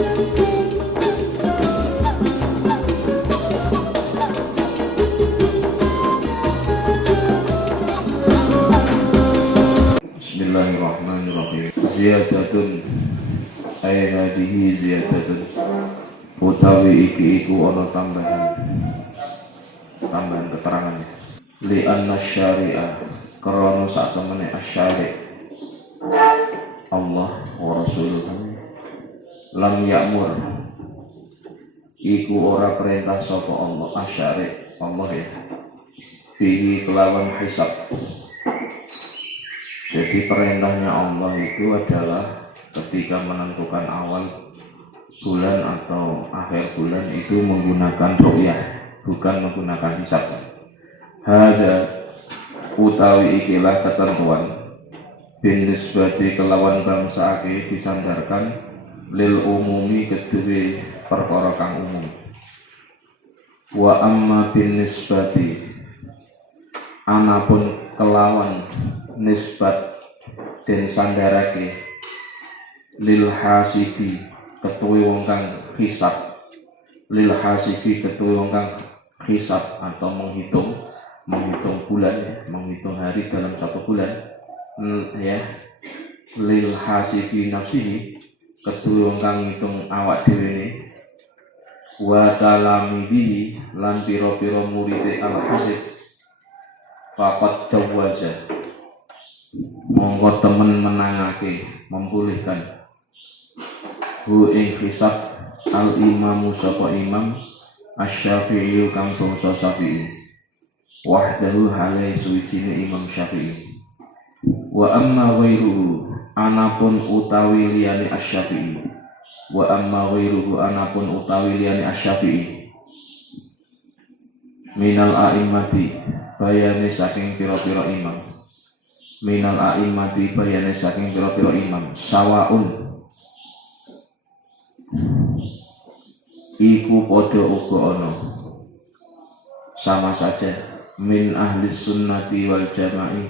Bismillahirrahmanirrahim. Ziyadatun ay hadihi ziyadatun utawi iki iku ana tambahan keterangannya li anna syari'ah karena sak temene asyari' Allah wa rasuluhu lam ya'mur iku ora perintah sapa Allah asyari' Allah ya fihi kelawan hisab. Jadi perintahnya Allah itu adalah ketika menentukan awal bulan atau akhir bulan itu menggunakan ru'yah, bukan menggunakan hisab. Hada utawi ikilah ketentuan bin nisbati kelawan bangsa ake disandarkan lil umumi kedue perkara kang umum. Wa amma bin nisbati anapun kelawan nisbat dan sandarake lil hasibi ketuwi wong kang hisab, lil hasibi ketuwi wong kang hisab atau menghitung bulan ya, menghitung hari dalam satu bulan ya, lil hasibi nafsihi ketuwi wong kang ngitung awak dhewe ne wa talamihi lan pira-pira murid al hasib faqad jawaza monggo temen menangake membolehkan hu ing hisab al imamu sapa imam asy-syafi'i kang bangsa Syafi'i wahdahu halai suwijine imam Syafi'i wa amma ghairuhu anapun utawi liyane asy-syafi'i wa amma ghairuhu anapun utawi liyane asy-syafi'i minal a'immati bayane saking pira-pira imam minal a'immati bayane saking pira-pira imam sawaun iku padha uga ana sama saja min ahli sunnati wal jama'i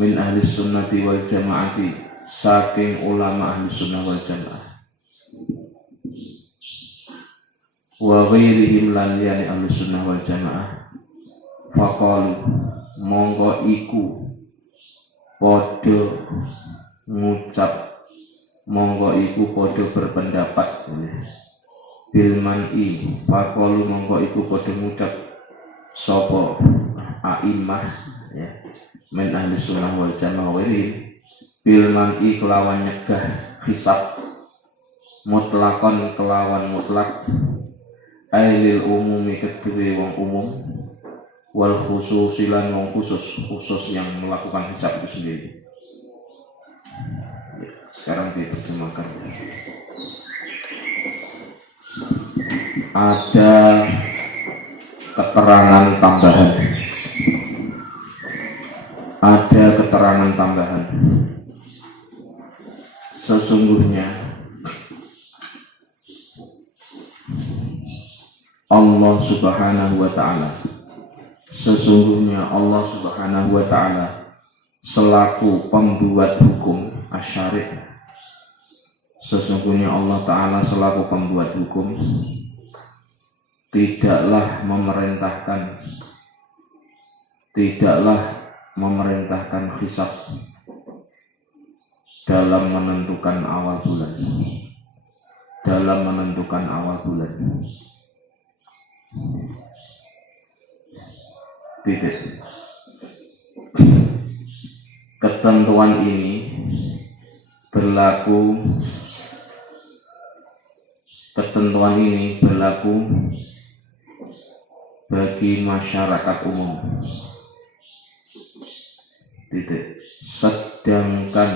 min ahli sunnati wal jama'ati saking ulama ahli sunnah wal jamaah wa ghairihim lan liyani ahli sunnah wal jamaah faqalu monggo iku podo ngucap monggo iku podo berpendapat bilmani faqalu monggo iku podo ngucap sapa a'immah ya min ahli sunnah wal jamaah bilmani kelawan nyegah hisab mutlakon kelawan mutlak ailil umumi kedue wong umum wal khususilan wong khusus yang melakukan hisab itu sendiri. Sekarang diterjemahkan. Ada keterangan tambahan. Ada keterangan tambahan. Sesungguhnya Allah Subhanahu wa ta'ala sesungguhnya Allah Subhanahu wa ta'ala selaku pembuat hukum asyari' sesungguhnya Allah ta'ala selaku pembuat hukum tidaklah memerintahkan hisab dalam menentukan awal bulan ketentuan ini berlaku bagi masyarakat umum. Sedangkan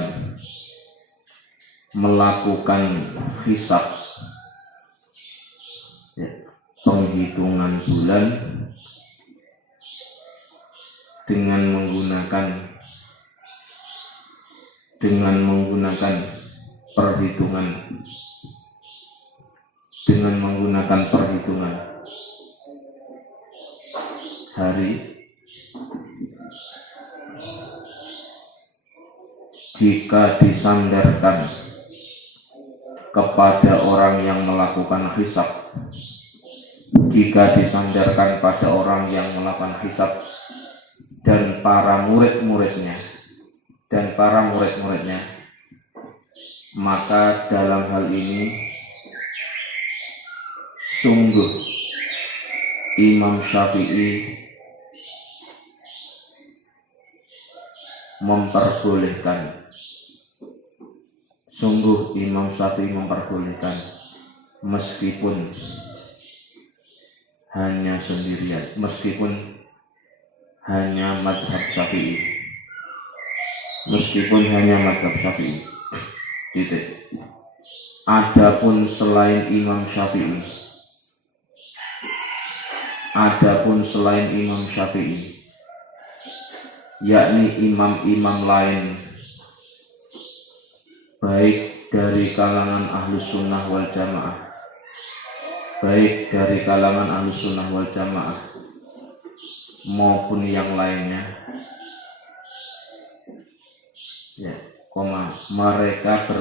melakukan hisab ya, penghitungan bulan dengan menggunakan perhitungan hari jika disandarkan kepada orang yang melakukan hisab, jika disandarkan pada orang yang melakukan hisab dan para murid-muridnya, maka dalam hal ini sungguh Imam Syafi'i memperbolehkan, meskipun hanya sendirian, meskipun hanya madhab Syafi'i, titik. Adapun selain Imam Syafi'i, yakni imam-imam lain, baik dari kalangan Ahlus Sunnah wal Jamaah, maupun yang lainnya, ya, mereka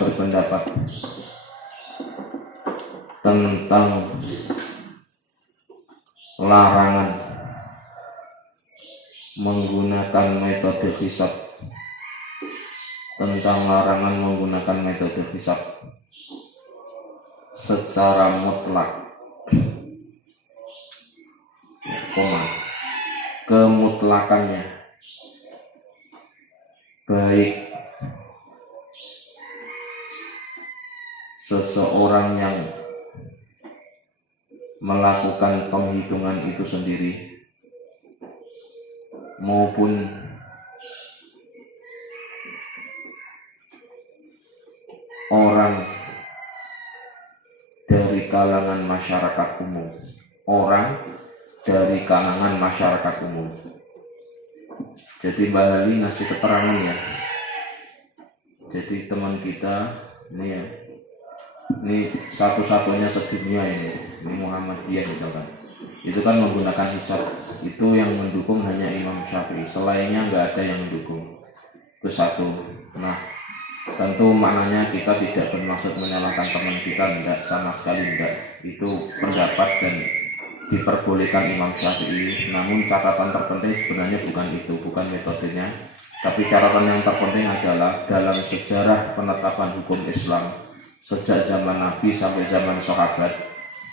berpendapat tentang larangan menggunakan metode hisab, secara mutlak, kemutlakannya, baik seseorang yang melakukan penghitungan itu sendiri maupun orang dari kalangan masyarakat umum. Jadi Mbak Hali ngasih keterangan ya. Jadi teman kita ini ya, ini satu-satunya sedunia ini Muhammadiyah gitu kan. Itu kan menggunakan hisab. Itu yang mendukung hanya Imam Syafi'i. Selainnya nggak ada yang mendukung. Itu satu. Nah, tentu maknanya kita tidak bermaksud menyalahkan teman kita, enggak, sama sekali enggak. Itu pendapat dan diperbolehkan Imam Syafi'i. Namun catatan terpenting sebenarnya bukan itu, bukan metodenya. Tapi catatan yang terpenting adalah dalam sejarah penetapan hukum Islam sejak zaman Nabi sampai zaman sahabat,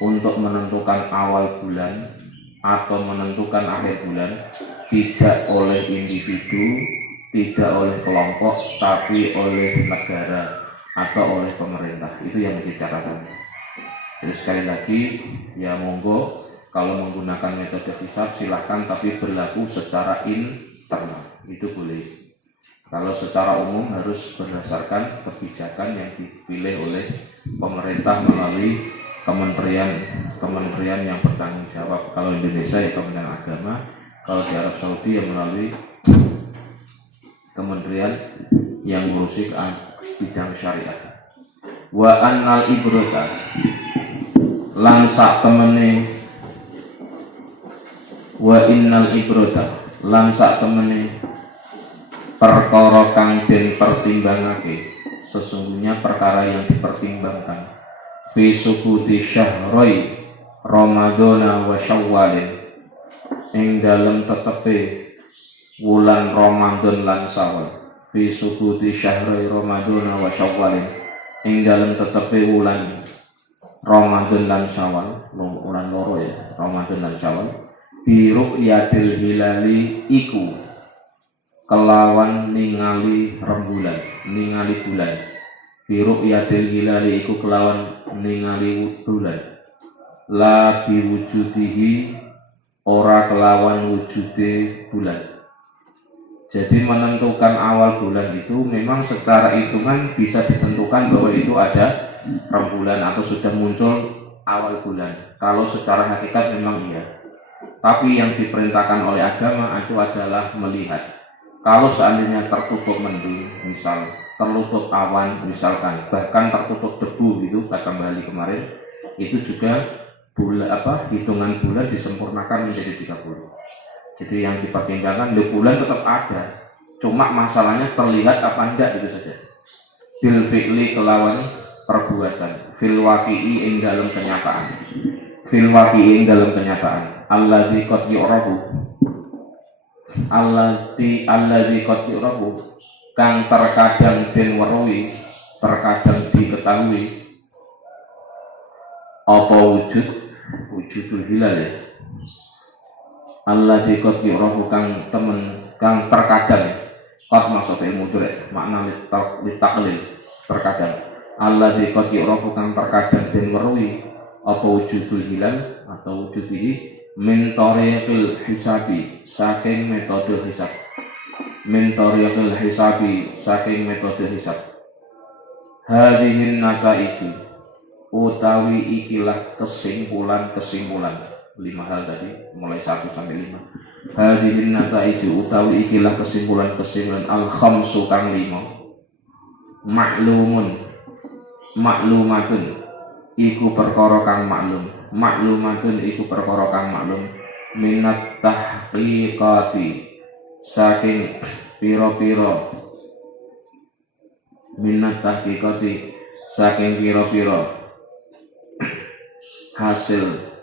untuk menentukan awal bulan atau menentukan akhir bulan tidak oleh individu, tidak oleh kelompok, tapi oleh negara atau oleh pemerintah. Itu yang dicatatkan. Jadi sekali lagi, ya monggo kalau menggunakan metode hisab silahkan, tapi berlaku secara internal, itu boleh. Kalau secara umum harus berdasarkan kebijakan yang dipilih oleh pemerintah melalui kementerian yang bertanggung jawab. Kalau Indonesia ya Kementerian Agama, kalau di Arab Saudi ya melalui kementerian yang ngurusi bidang syariat. Wa annal ibrata lan sak temene, wa innal ibrata lan sak temene perkara kang den pertimbangake, sesungguhnya perkara yang dipertimbangkan fi subuti syahroi Ramadhana wa Syawwalin, ing dalem tetepe wulan Ramadan lan Syawal. Fi subuti syahroi Ramadhana wa Syawwalin, ing dalem tetepe wulan Ramadan lan Syawal, wulan loro ya, Ramadan lan Syawal. Bi ru'yatil hilali iku kelawan ningali rembulan, ningali bulan. Bi ru'yatil hilali iku kelawan ningali bulan. La biwujudihi, ora kelawan wujude bulan. Jadi menentukan awal bulan itu memang secara hitungan bisa ditentukan bahwa itu ada rembulan atau sudah muncul awal bulan. Kalau secara hakikat memang iya. Tapi yang diperintahkan oleh agama itu adalah melihat. Kalau seandainya tertutup mendung, misal tertutup awan misalkan, bahkan tertutup debu gitu kata Bali kemarin, itu juga hitungan bulan disempurnakan menjadi 30. Jadi yang dipertimbangkan bulan tetap ada, cuma masalahnya terlihat apa enggak itu saja. Bil fi'li kelawan perbuatan, fil waqi'i ing dalam kenyataan, fil waqi'i ing dalam kenyataan, alladzi qad yu'rafu, alladzi qad yu'rafu, kang terkadang den weruhi, terkadang diketahui apa wujudul hilal ya. Alladzi qad yu'rafu kang terkadang, qad maksudnya mudhari makna litaklil terkadang, alladzi qad yu'rafu kang terkadang den weruhi apa wujudul hilal atau wujudihi min tariqil hisabi saking metode hisab, min tariqil hisabi saking metode hisab, hadhihin nataiju utawi ikilah kesimpulan 5 hal tadi mulai 1 sampai 5. Hadhihin nataiju utawi ikilah kesimpulan al-khamsu kang 5. Maklumatun iku perkara kang maklum, maklumatun iku perkara kang maklum, minat tahqiqati saking pira-pira, minat tahqiqati saking pira-pira hasil,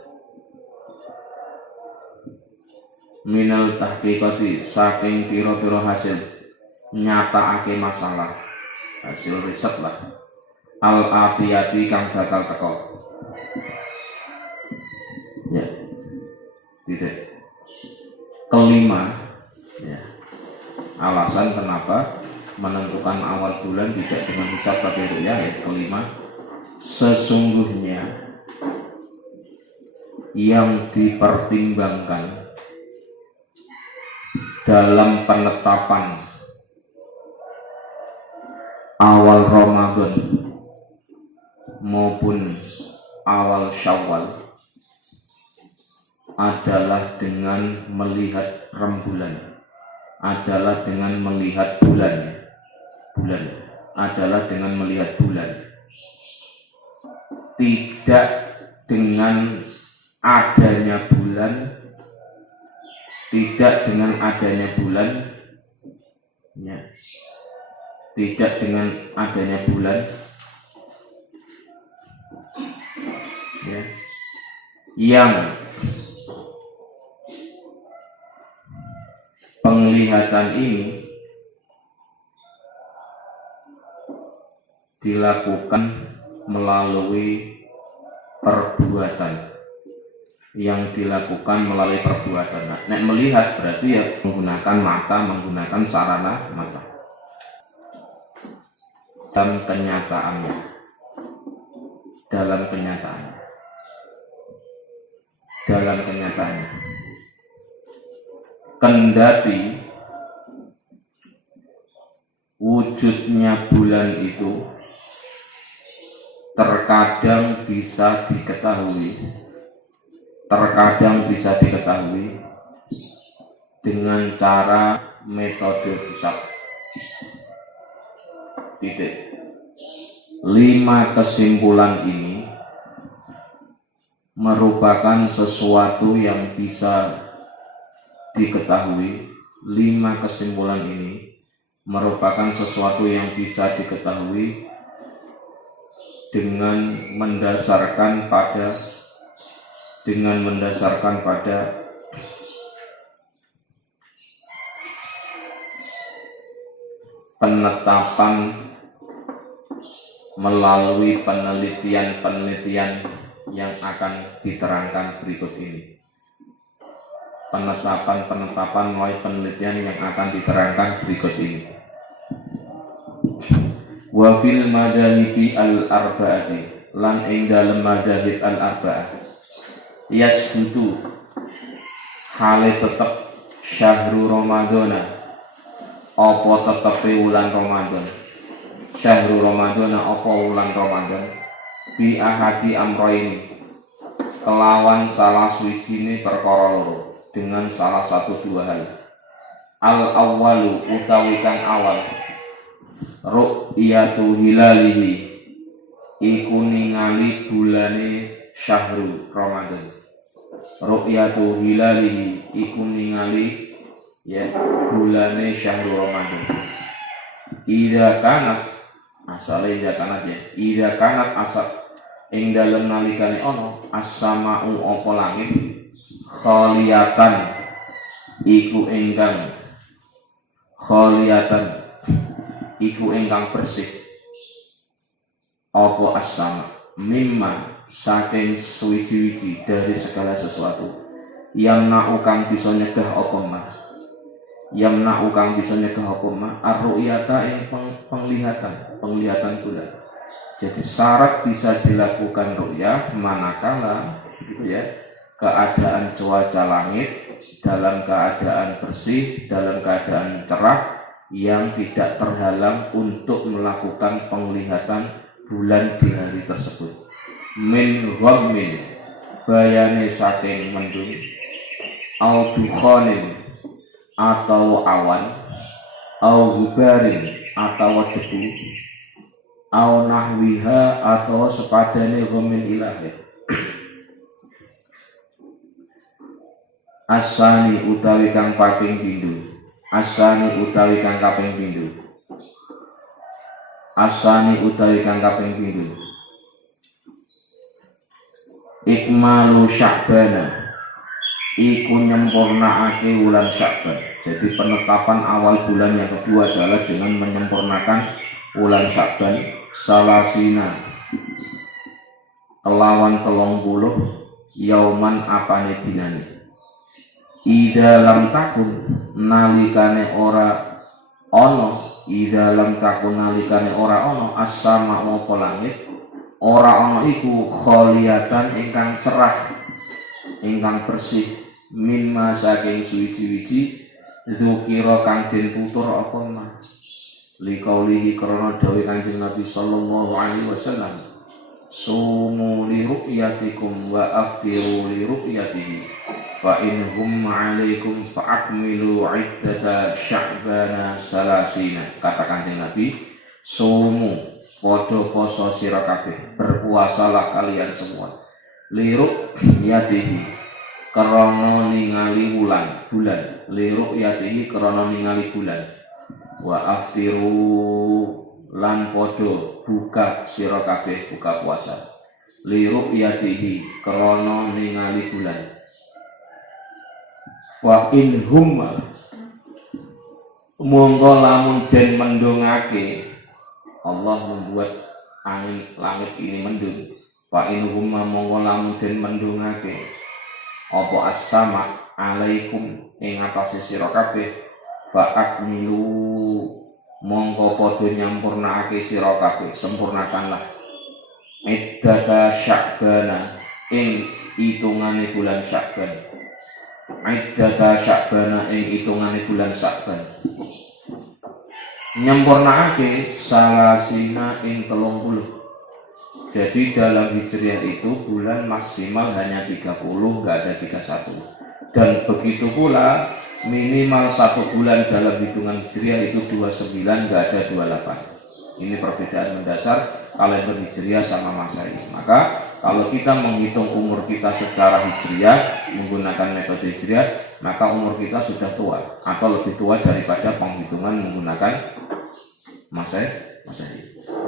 minal tahqiqati saking pira-pira hasil nyatakake masalah, hasil riset lah, al-atiyati kang bakal teko ya. Tidak. Kelima ya, alasan kenapa menentukan awal bulan tidak dengan hisab tapi ru'yah ya. Kelima, sesungguhnya yang dipertimbangkan dalam penetapan awal Ramadan maupun awal Syawal adalah dengan melihat rembulan, adalah dengan melihat bulan adalah dengan melihat bulan, tidak dengan adanya bulan, tidak dengan adanya bulan ya, tidak dengan adanya bulan ya, yang penglihatan ini dilakukan melalui perbuatan, yang dilakukan melalui perbuatan. Nah, nek melihat berarti ya menggunakan mata, menggunakan sarana mata. Dalam kenyataannya, kendati wujudnya bulan itu terkadang bisa diketahui dengan cara metode hisab. Titik. 5 kesimpulan ini merupakan sesuatu yang bisa diketahui. 5 kesimpulan ini merupakan sesuatu yang bisa diketahui dengan mendasarkan pada penetapan melalui penelitian yang akan diterangkan berikut ini. Penetapan melalui penelitian yang akan diterangkan berikut ini. Wa fil madhahibi al-arba'ati, lan ing dalem madhahib al-arba'ah, yasbutu hale tetep syahrul Ramadana, apa tetepe wulan Ramadan, syahrul Ramadana apa wulan Ramadan, bi ahadi amroini, kelawan salah suwijine perkara loro, dengan salah satu 2 hal. Al awwalu utawi kang awal, ru'yatu hilalihi iku ningali bulane syahrul Ramadan. Ru'yatu hilalihi iku ningali ya bulane syahrul Ramadan. Ida kanat asale ida kanat ya. Ida kanat asal ing dalem nalikane ana as-sama'u apa langit khaliyatan iku ingkang khaliyatan iku ingkang bersih apa as-sama mimma saking suwi-wiji dari segala sesuatu yang naukang bisa nyegah apa mah yang naukang bisa nyegah apa mah ar-ru'yata ing penglihatan bulan. Jadi syarat bisa dilakukan ru'yah manakala gitu ya keadaan cuaca langit dalam keadaan bersih, dalam keadaan cerah yang tidak terhalang untuk melakukan penglihatan bulan di hari tersebut. Min ghammin bayane saking mendung au dukhanin atau awan au hubarin atau debu au nahwiha atau sepadane ghammin ilahi. Asani utawi kang kaping pindho. Asani utawi kang kaping pindho. Asani utawi kang kaping pindho. Ikmalu Sya'bana iku nyempurnaake bulan Sya'ban. Jadi penetapan awal bulan yang kedua adalah dengan menyempurnakan bulan Sya'ban salasina kelawan 30 yauman apane dinane. Ida lam takun nalikane ora ono ida lam takun nalikane ora ono as-sama apa langit ora ono iku kholiyatan ingkang cerah ingkang bersih mimma saking suwi-wiji dzukira kang den tutur apa mah liqaulihi krana dawuh Kanjeng Nabi sallallahu alaihi wasallam sumu li ru'yatikum wa aftiru li ru'yatihi fa in hum 'alaikum fa akmilu 'iddata sya'bana salasina. Kata Kanjeng Nabi, sumu padha poso sira kabeh, berpuasalah kalian semua li ru'yatihi krana ningali bulan li ru'yatihi krana ningali bulan wa aftiru lan podo buka sira kabeh buka puasa li ru'yatihi krana ningali bulan wa in humma monggo lamun den mendungake Allah membuat angin langit ini mendung wa in humma monggo lamun den mendungake apa as-sama alaikum ing atase sira kabeh fa akmilu mongko padha nyampurnaake sira kabeh sempurnakanlah iddata sya'bana ing hitungane bulan Sya'ban iddata sya'bana ing hitungane bulan Sya'ban nyempurnaake salasina ing 30. Jadi dalam Hijriah itu bulan maksimal hanya 30, enggak ada 31. Dan begitu pula minimal 1 bulan dalam hitungan Hijriah itu 29, enggak ada 28. Ini perbedaan mendasar kalender Hijriah sama Masehi. Maka kalau kita menghitung umur kita secara Hijriah menggunakan metode Hijriah, maka umur kita sudah tua atau lebih tua daripada penghitungan menggunakan Masehi.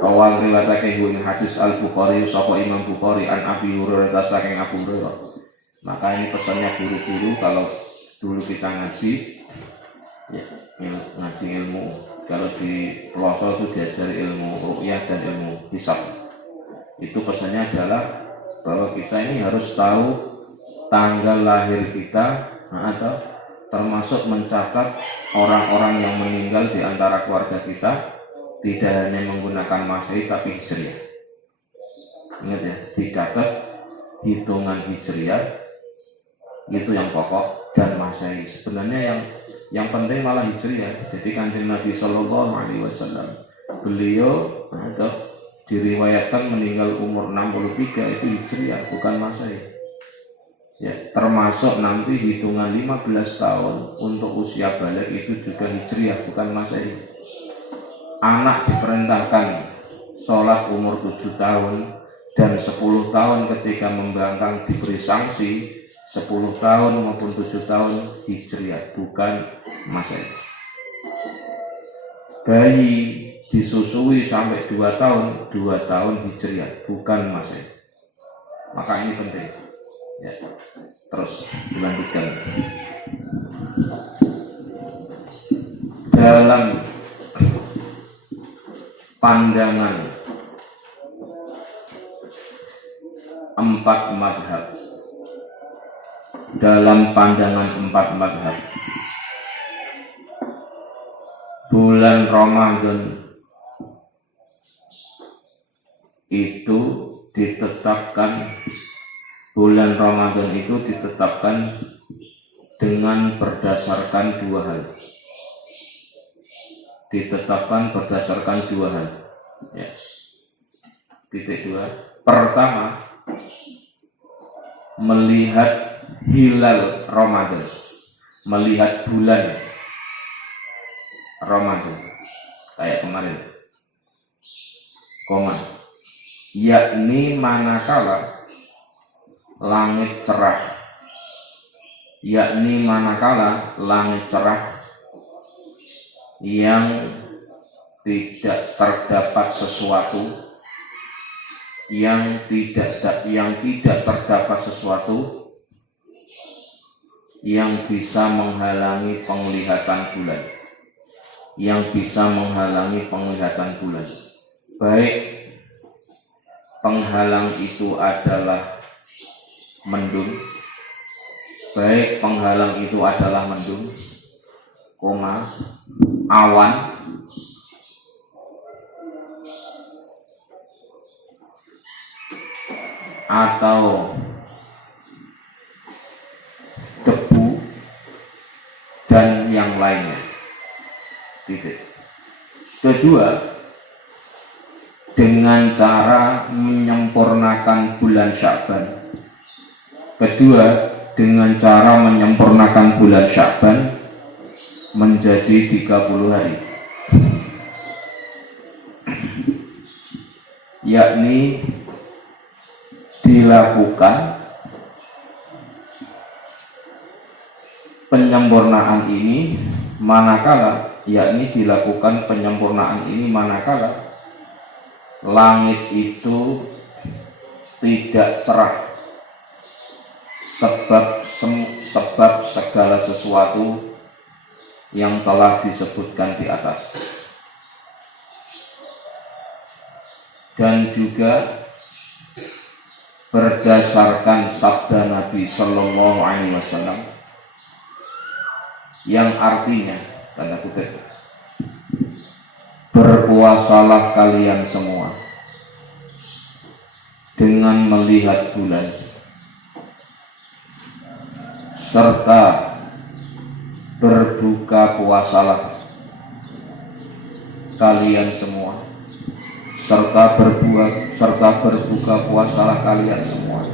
Rawal riwayatake ing hadis Al-Bukhari sapa Imam Bukhari an Abi Hurairah saking Abu Hurairah. Maka ini pesannya guru-guru kalau dulu kita ngaji ya, ngaji ilmu, kalau di pelosok itu diajari ilmu ru'yah dan ilmu hisab. Itu pesannya adalah bahwa kita ini harus tahu tanggal lahir kita atau termasuk mencatat orang-orang yang meninggal di antara keluarga kita. Tidak hanya menggunakan Masehi tapi Hijriah. Ingat ya, dicatat hitungan Hijriah itu yang pokok dan Masehi. Sebenarnya yang penting malah Hijriah. Jadi Kanjeng Nabi sallallahu alaihi wasallam beliau diriwayatkan meninggal umur 63 itu Hijriah bukan Masehi. Ya, termasuk nanti hitungan 15 tahun untuk usia balik itu juga Hijriah bukan Masehi. anak diperintahkan sholat umur 7 tahun dan 10 tahun ketika membangkang diberi sanksi 10 tahun maupun 7 tahun Hijriah, bukan Masehi. Bayi disusui sampai 2 tahun 2 tahun Hijriah, bukan Masehi. Maka ini penting ya. Terus dilanjutkan dalam pandangan 4 mazhab, dalam pandangan 4 mazhab, bulan Ramadan itu ditetapkan, bulan Ramadan itu ditetapkan dengan berdasarkan 2 hal. Ditetapkan berdasarkan 2 hal ya. Titik 2. Pertama, melihat hilal Ramadan, melihat bulan Ramadan kayak kemarin, yakni manakala langit cerah, yakni manakala langit cerah yang tidak terdapat sesuatu, yang tidak terdapat sesuatu yang bisa menghalangi penglihatan bulan, yang bisa menghalangi penglihatan bulan. Baik penghalang itu adalah mendung, baik penghalang itu adalah mendung, awan, atau debu dan yang lainnya. Titik. Kedua, dengan cara menyempurnakan bulan Sya'ban. Kedua, dengan cara menyempurnakan bulan Sya'ban menjadi 30 hari, yakni dilakukan penyempurnaan ini manakala, yakni dilakukan penyempurnaan ini manakala langit itu tidak cerah, sebab segala sesuatu yang telah disebutkan di atas, dan juga berdasarkan sabda Nabi Sallallahu Alaihi Wasallam yang artinya, tanda kutip, berpuasalah kalian semua dengan melihat bulan, serta berbuka puasalah kalian semua, serta berbuka puasalah kalian semua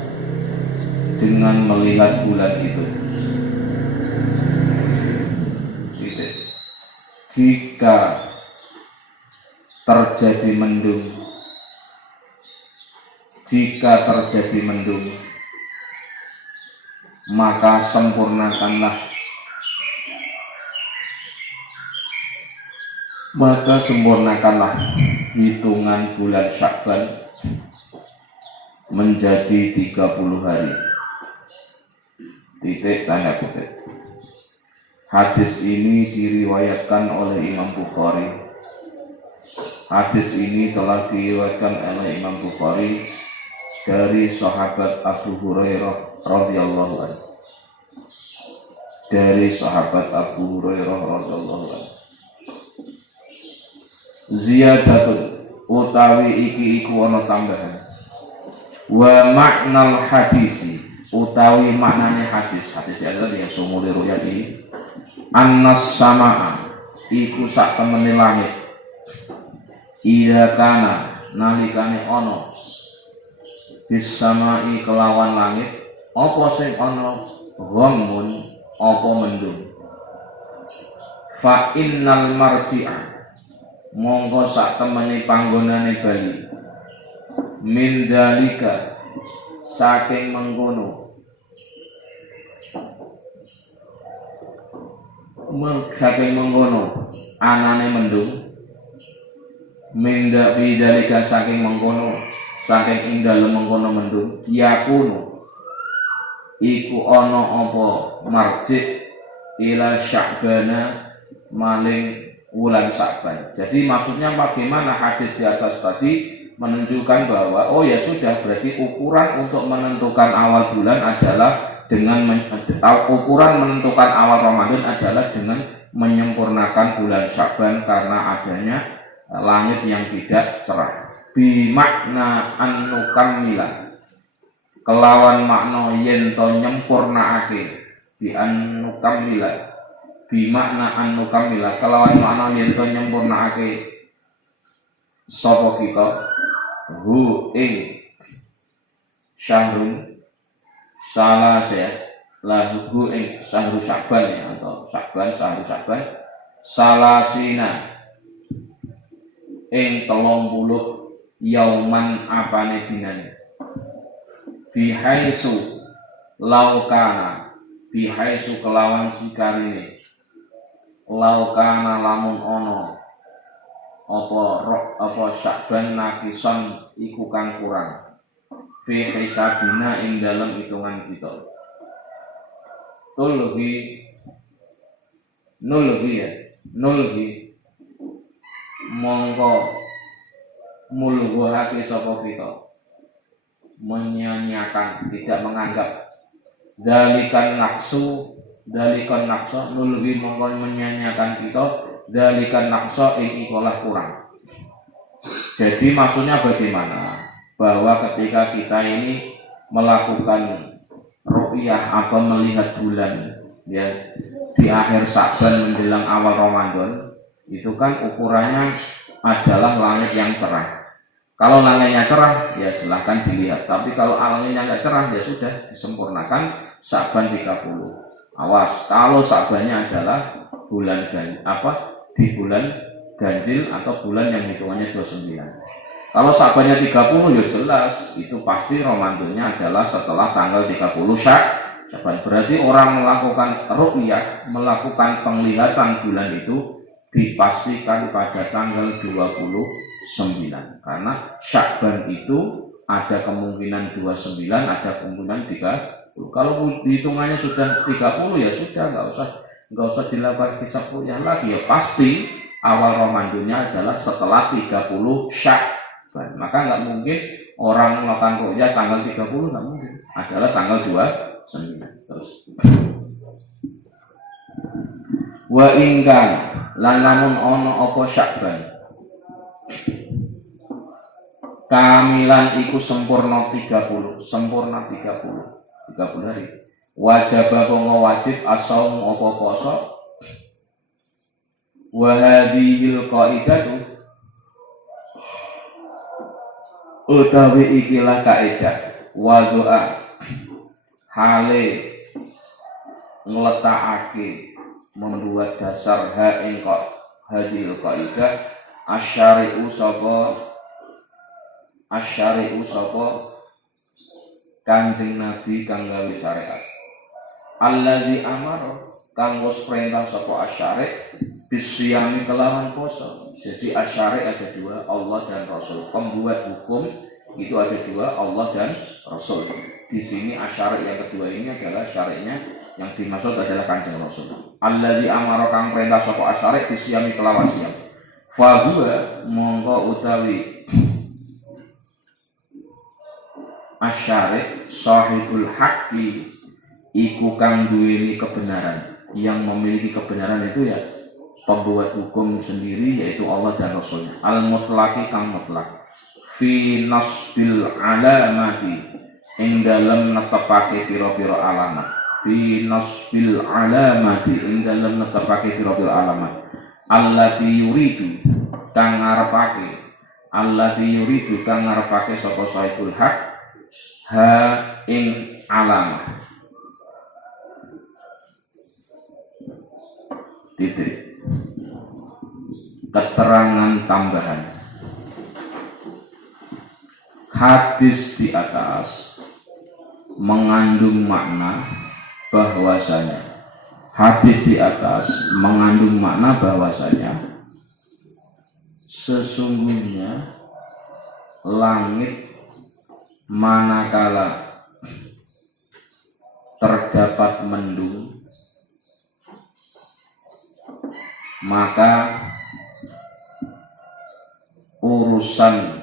dengan melihat bulan itu. Jika terjadi mendung, maka sempurnakanlah hitungan bulan Sya'ban menjadi 30 hari. Titik tanda kutip. Hadis ini diriwayatkan oleh Imam Bukhari. Hadis ini telah diriwayatkan oleh Imam Bukhari dari sahabat Abu Hurairah radhiyallahu anhu. Dari sahabat Abu Hurairah radhiyallahu anhu. Ziyadatun utawi iki iku ana tambahan. Wa maknal hadisi utawi maknanya hadis adalah yang sumuli ru'yati annas samaa iku sak temene langit ida kana nalikane ana bisamai kelawan langit apa sing ana ghamun apa mendung fa innal marji'a mongko sak temene panggonane bali min dalika saking mengkono anane mendung minda bidalika saking mengkono saking ing dalem mengkono mendung yakunu iku ana apa marji ila Sya'bana maling wulan Sya'ban. Jadi maksudnya bagaimana hadis di atas tadi menunjukkan bahwa oh ya sudah, berarti ukuran untuk menentukan awal bulan adalah dengan ukuran menentukan awal Ramadan adalah dengan menyempurnakan bulan Sya'ban karena adanya langit yang tidak cerah. Bi makna an-nukammila kelawan makna yen to nyempurnaake bi an-nukammila bi makna an-nukammila kelawan makna yen to nyempurnaake sapa kita hu ing syahrun salasa lahu ing syahrul Sya'ban ya, atau Sya'ban syahrul Sya'ban salasina ing 30 yauman apane dinane bihaisu laukana bihaisu kelawan sikarine laukana lamun ono apa Sya'ban nakison iku kang kurang fi hisabina ing dalam hitungan kita nulhi mongko mulhuhake sapa kita menyanyiakan tidak menganggap dalikan naksu nulhi mongko menyanyiakan kita dalikan naksu ing ikolah kurang. Jadi maksudnya bagaimana? Bahwa ketika kita ini melakukan ru'yah atau melihat bulan ya di akhir Sya'ban menjelang awal Ramadan, itu kan ukurannya adalah langit yang cerah. Kalau langitnya cerah ya silahkan dilihat, tapi kalau langitnya nggak cerah ya sudah disempurnakan Sya'ban 30. Awas kalau Sya'bannya adalah bulan di bulan ganjil atau bulan yang hitungannya 29. Kalau Sya'bannya 30 ya jelas itu pasti Ramadannya adalah setelah tanggal 30 Sya'ban. Berarti orang melakukan ru'yah, melakukan penglihatan bulan itu dipastikan pada tanggal 29 karena Sya'ban itu ada kemungkinan 29, ada kemungkinan 30. Kalau hitungannya sudah 30 ya sudah, nggak usah dilakukan hisab ru'yah lagi, ya pasti awal Ramadannya adalah setelah 30 Sya'ban. Maka nggak mungkin orang melakukan ru'yah tanggal 30, nggak mungkin, adalah tanggal 29. Terus wa ingkan lan lamun ono apa Sya'ban kamilan iku sempurna 30 hari wajib wajib asaum apa poso wa hadhil qaidatu utawi ikilah kaidah wa doa hale ngletakake membuat dasar hadil kaidah asyari'u sapa Kanjeng Nabi kang gawe syariat allazi amara kang wis perintah sapa asyari' bisyami kelawan poso. Jadi asyari' ada dua, Allah dan Rasul. Pembuat hukum itu ada dua, Allah dan Rasul. Di sini asyari' yang kedua ini adalah syari'nya yang dimaksud adalah Kanjeng Rasul. Allazi amara kang perintah sapa asyari' bisyami kelawan siam. Fa huwa mongko utawi asyari' sahibul haqqi iku kang duweni kebenaran. Yang memiliki kebenaran itu ya pembuat hukum sendiri, yaitu Allah dan Rasulnya. Al-mutlaqi kang mutlak fi nasbil alamati ing dalem netepake pira-pira alamat. Fi nasbil alamati ing dalem netepake pira-pira alamat. Allati yuridu kang ngarepake sapa sahibul haq ha ing alamah. Titik. keterangan tambahan. Hadis di atas mengandung makna bahwasanya sesungguhnya langit manakala terdapat mendung, maka urusan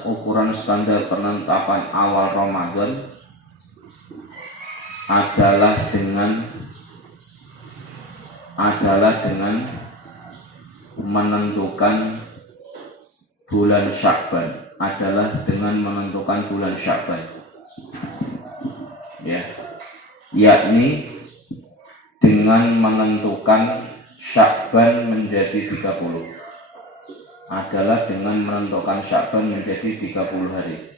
ukuran standar penetapan awal Ramadan adalah dengan menentukan bulan Sya'ban, ya, yakni dengan menentukan Sya'ban menjadi 30 hari.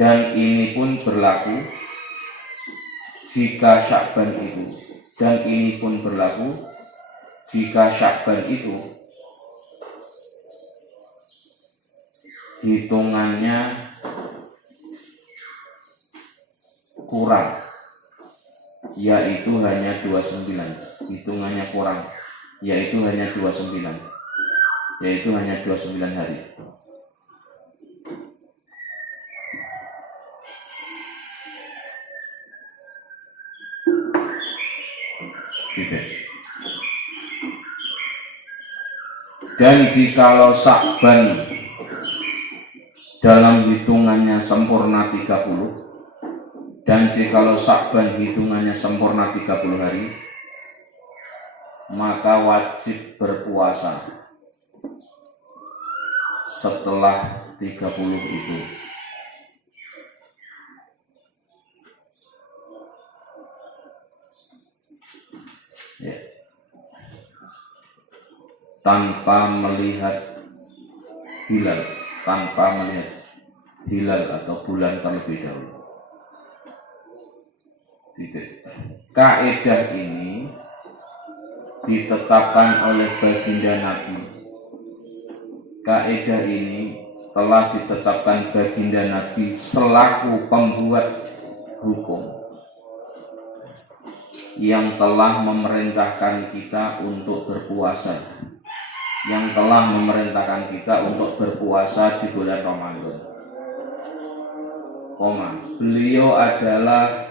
Dan ini pun berlaku jika Sya'ban itu hitungannya kurang, yaitu hanya 29 hari. Dan jikalau Sya'ban dalam hitungannya sempurna 30 hari, maka wajib berpuasa setelah 30 itu. Ya. Tanpa melihat hilal atau bulan terlebih dahulu. Kaidah ini ditetapkan oleh baginda Nabi. Kaidah ini telah ditetapkan baginda Nabi selaku pembuat hukum yang telah memerintahkan kita untuk berpuasa, di bulan Ramadan. Beliau adalah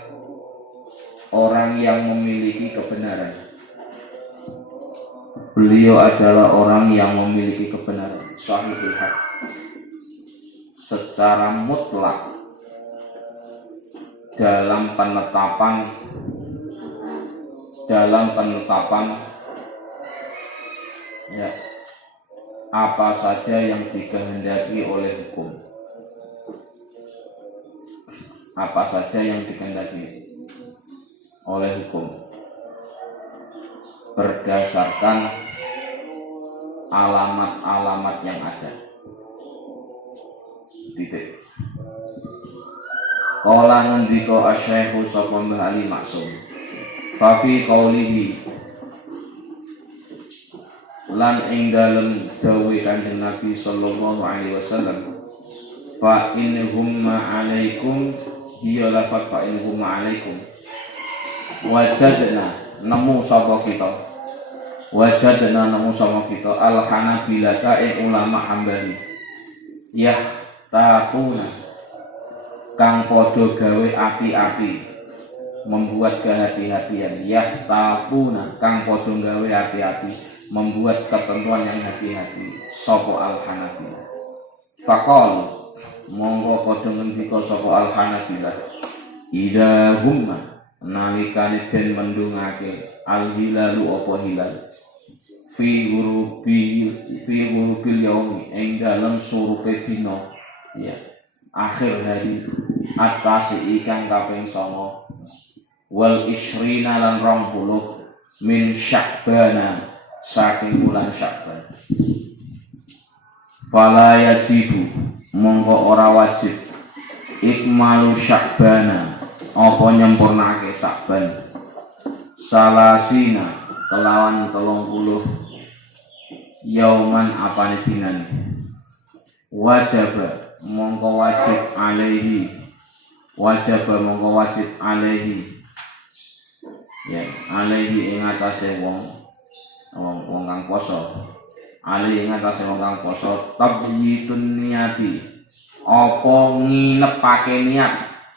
orang yang memiliki kebenaran. Shahidul haq, secara mutlak dalam penetapan ya, apa saja yang dikehendaki oleh hukum, berdasarkan alamat-alamat yang ada. Qala ngendika asy-syaikhu sapa Mbah Ali Maksum, fa fi qaulihi, lan ing dalem dawuh Kanjeng Nabi sallallahu alaihi wasallam, fa in humma alaikum, hiya lafat fa in humma alaikum, wajadna nemu sapa kita al-hanabilata ulama Hambali, tatuna kang podo gawe api-api, membuat kehati-hatian, tatuna kang podo gawe api-api, membuat ketentuan yang hati-hati, sapa al-hanabilah. Faqal monggo podo ngendika sapa al-hanabilah, idza humma nalikane den mendungake al-hilalu apa hilal, fi hurubil yaumi ing dalem surupe dina, ya, akhir hari atas ikan kaping 9 wal isrina lan 20 min Sya'bana saking bulan Sya'ban. Fala yajibu mongko ora wajib ikmalu sya'bana apa nyempurnake Sya'ban salasina kelawan 30 yauman apane dinane wajaba mongko wajib alaihi ya alaihi ing atase wong kang poso alaihi ing atase wong kang poso tabyitun niyati apa nginepake niat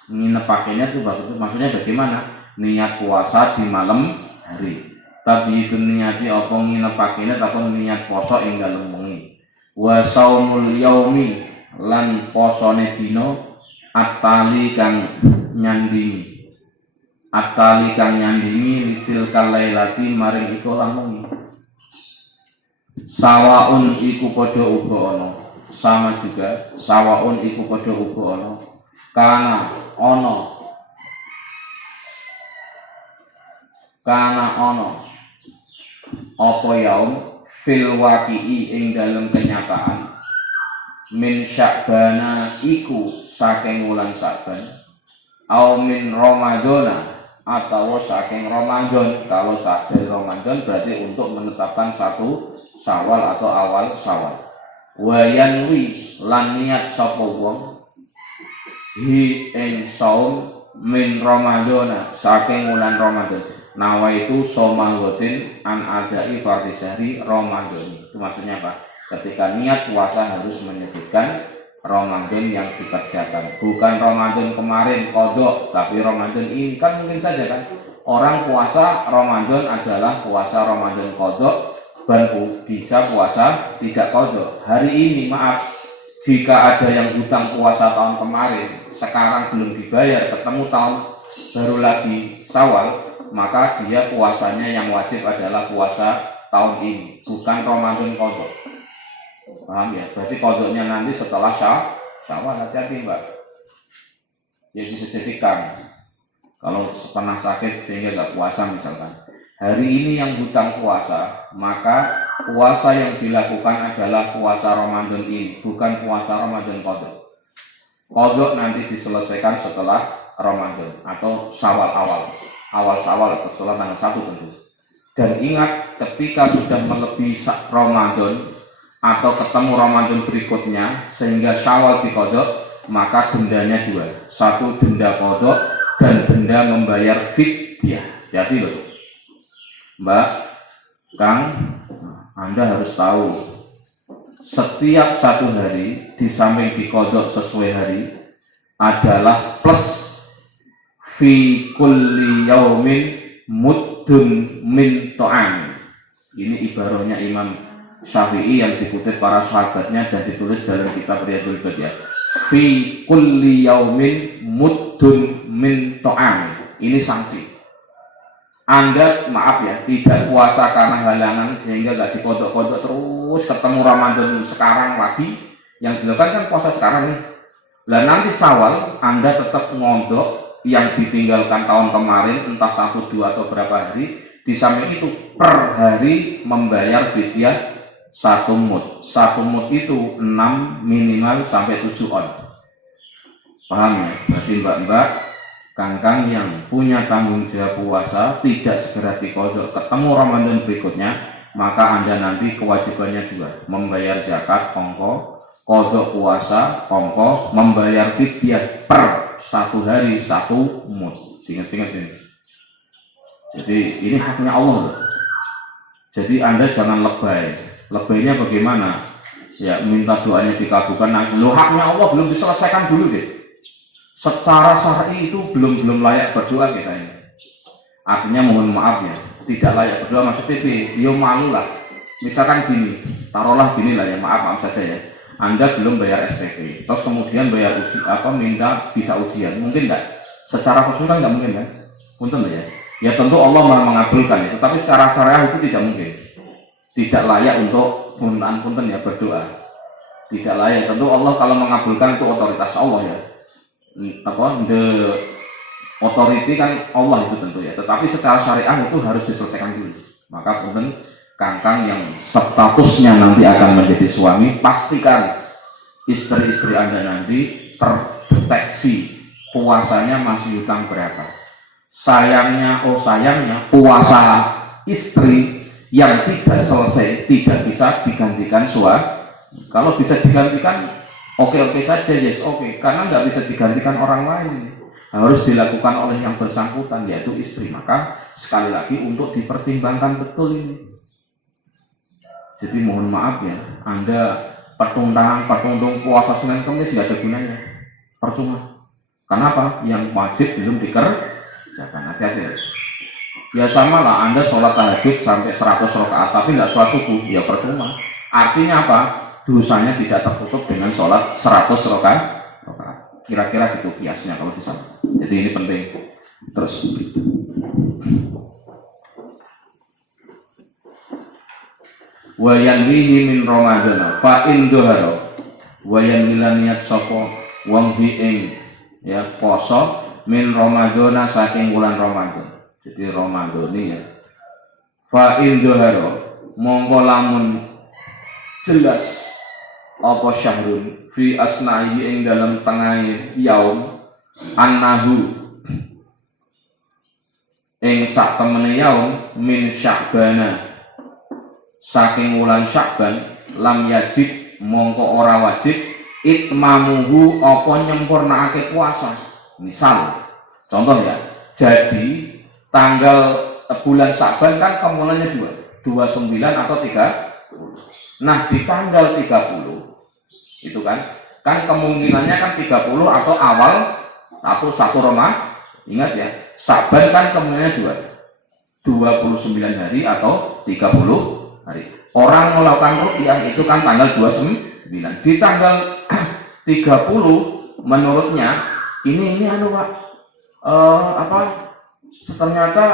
itu maksudnya bagaimana niat puasa di malam hari tabyitun niyati apa nginepake niat apa niat poso ing dalem wengi wa saumul yaumi lan posone dina atali kang nyandingi litil kalailati maring iku lamungi sawaun iku padha uga ana sama juga sawaun iku padha uga ana kana ana apa yaum fil waqi'i ing dalem kenyataan min Sya'bana iku saking wulan Sya'ban au min Ramadana atau saking Ramadan. Kalau dari Ramadan berarti untuk menetapkan satu Syawal atau awal Syawal. Wa yanwi lan niat sapa wong hi ing saum min Ramadana saking wulan Ramadan nawaitu somanggotin an adai fardhi syahri Ramadan. Itu maksudnya apa? Ketika niat puasa harus menyebutkan Ramadan yang dikerjakan, bukan Ramadan kemarin qadha, tapi Ramadan ini kan mungkin saja kan orang puasa Ramadan adalah puasa Ramadan qadha dan bisa puasa tidak qadha. Hari ini maaf, jika ada yang hutang puasa tahun kemarin sekarang belum dibayar, ketemu tahun baru lagi Syawal, maka dia puasanya yang wajib adalah puasa tahun ini, bukan Ramadan qadha. Paham ya? Berarti qadhanya nanti setelah Syawal. Hati-hati Mbak. Ya bisa jadikan kalau pernah sakit sehingga nggak puasa misalkan. Hari ini yang hutang puasa, maka puasa yang dilakukan adalah puasa Ramadan ini, bukan puasa Ramadan qadha. Qadha nanti diselesaikan setelah Ramadan atau Syawal awal Syawal atau setelah tanggal 1 tentu. Dan ingat, ketika sudah melebihi Ramadan atau ketemu Ramadan berikutnya sehingga Syawal diqadha, maka dendanya 2. 1 denda qadha dan denda membayar fidyah. Jadi loh Mbak, Kang, Anda harus tahu setiap satu hari di samping diqadha sesuai hari adalah plus fi kulli yaumin muddun min ta'am. Ini ibaratnya Imam Syafi'i yang dikutip para sahabatnya dan ditulis dalam kitab Riyadhul Badiah. Fi kulli yaumin muddun min ta'am. Ini sanksi. Anda maaf ya, tidak puasa karena halangan sehingga gak dikodok-kodok terus ketemu Ramadan sekarang lagi. Yang dilakukan kan puasa sekarang nih. Lah nanti Syawal Anda tetap ngodok yang ditinggalkan tahun kemarin entah 1, 2 atau berapa hari. Di samping itu per hari membayar fidyah 1 mud. 1 mud itu 6 minimal sampai 7 on. Paham ya? Berarti mbak-mbak, kang-kang yang punya tanggung jawab puasa tidak segera diqadha ketemu Ramadan berikutnya, maka Anda nanti kewajibannya 2, membayar zakat ongko, qadha puasa ongko, membayar fidyah per 1 hari 1 mud. Ingat-ingat ini. Jadi ini haknya Allah loh. Jadi Anda jangan lebay. Lebaynya bagaimana? Ya minta doanya dikabulkan. Nah, lo haknya Allah belum diselesaikan dulu deh. Secara syar'i itu belum layak berdoa kita ini. Artinya mohon maaf ya, tidak layak berdoa maksudnya dia malu lah. Misalkan gini, taruhlah gini lah ya, maaf saja ya. Anda belum bayar SPP, terus kemudian bayar minta bisa ujian, mungkin enggak? Secara khusus kan enggak mungkin kan? Punten ya. Ya tentu Allah mengabulkan itu, tapi secara syariah itu tidak mungkin. Tidak layak untuk punten ya berdoa. Tidak layak. Tentu Allah kalau mengabulkan itu otoritas Allah ya. The authority kan Allah itu tentu ya, tetapi secara syariah itu harus diselesaikan dulu. Maka punten kangkang yang statusnya nanti akan menjadi suami, pastikan istri-istri Anda nanti terdeteksi puasanya masih hutang berapa. Sayangnya puasa istri yang tidak selesai tidak bisa digantikan suami. Kalau bisa digantikan oke saja, yes oke. Karena nggak bisa digantikan orang lain, harus dilakukan oleh yang bersangkutan, yaitu istri. Maka sekali lagi untuk dipertimbangkan betul ini. Jadi mohon maaf ya, Anda patung puasa Senin Kamis nggak ada gunanya, percuma. Kenapa? Yang wajib belum dikerjakan. Hati-hati ya. Ya sama lah, Anda sholat tahajud sampai 100 rakaat tapi nggak sholat subuh, ya percuma. Artinya apa? Dosanya tidak tertutup dengan sholat 100 rakaat. Kira-kira gitu kiasnya kalau bisa. Jadi ini penting. Terus wa yanwihi min Ramadan fa in doharo wa yanwilan niat sapa wong ing ya poso min Ramadan saking bulan Ramadan. Jadi Ramadan ini ya fa in doharo mongko lamun jelas apa syahrun fi asna'i ing dalam tengah yaum annahu ing sak temene yaum min Sya'bana saking wulan Sya'ban lam yajib mongko ora wajib itmamuhu apa nyempurnakake puasa. Misal contoh ya, jadi tanggal bulan Sya'ban kan kemulanya 29 atau 30. Nah di tanggal 30 itu kan kemungkinannya kan 30 atau awal atau 1 Ramadan. Ingat ya, Sya'ban kan kemungkinannya 29 hari atau 30 hari. Orang melakukan ruqyah itu kan tanggal 29. Di tanggal 30 menurutnya ini Pak ternyata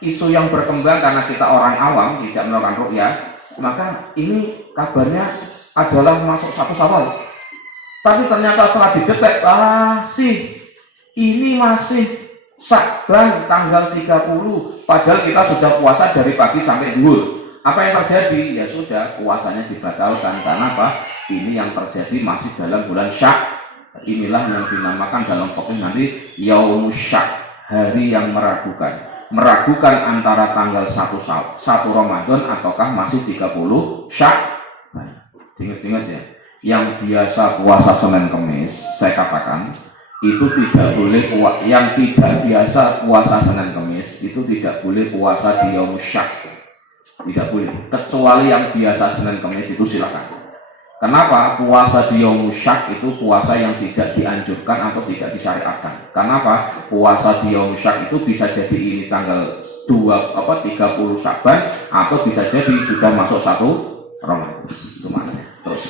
isu yang berkembang karena kita orang awam tidak melakukan ruqyah, maka ini kabarnya adalah masuk 1 Syawal. Tapi ternyata setelah didetek ini masih Sya'ban tanggal 30, padahal kita sudah puasa dari pagi sampai zuhur. Apa yang terjadi? Ya sudah, puasanya dibatalkan. Karena apa? Ini yang terjadi masih dalam bulan Syak. Inilah yang dinamakan dalam fikih nanti Yaumus Syak, hari yang meragukan antara tanggal 1 Ramadan ataukah masih 30 Syak. Ingat-ingat ya, yang biasa puasa Senin Kamis, saya katakan itu tidak boleh yang tidak biasa puasa Senin Kamis itu tidak boleh puasa di Yaumus Syak. Tidak boleh, kecuali yang biasa Senin Kamis itu silakan. Kenapa? Puasa di Yaumus Syak itu puasa yang tidak dianjurkan atau tidak disyariatkan. Kenapa? Puasa di Yaumus Syak itu bisa jadi ini tanggal 30 Sya'ban atau bisa jadi sudah masuk 1 Ramadan. Itu maknanya. Terus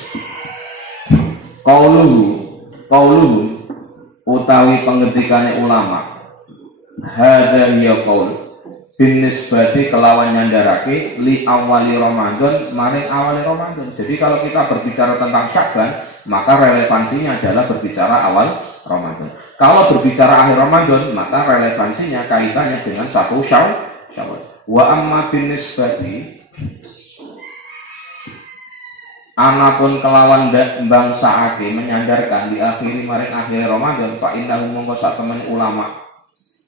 qauluhu utawi pengertikane ulama hadza hiya qaul binisbati kelawan nyandarake li awali Ramadan maring awali Ramadan. Jadi kalau kita berbicara tentang Sya'ban, maka relevansinya adalah berbicara awal Ramadan. Kalau berbicara akhir Ramadan, maka relevansinya kaitannya dengan 1 Syawal. Wa amma binisbati anapun kelawan bangsaake menyandarkan di akhiri maring akhir Ramadan fa innahu mongko sak temen ulama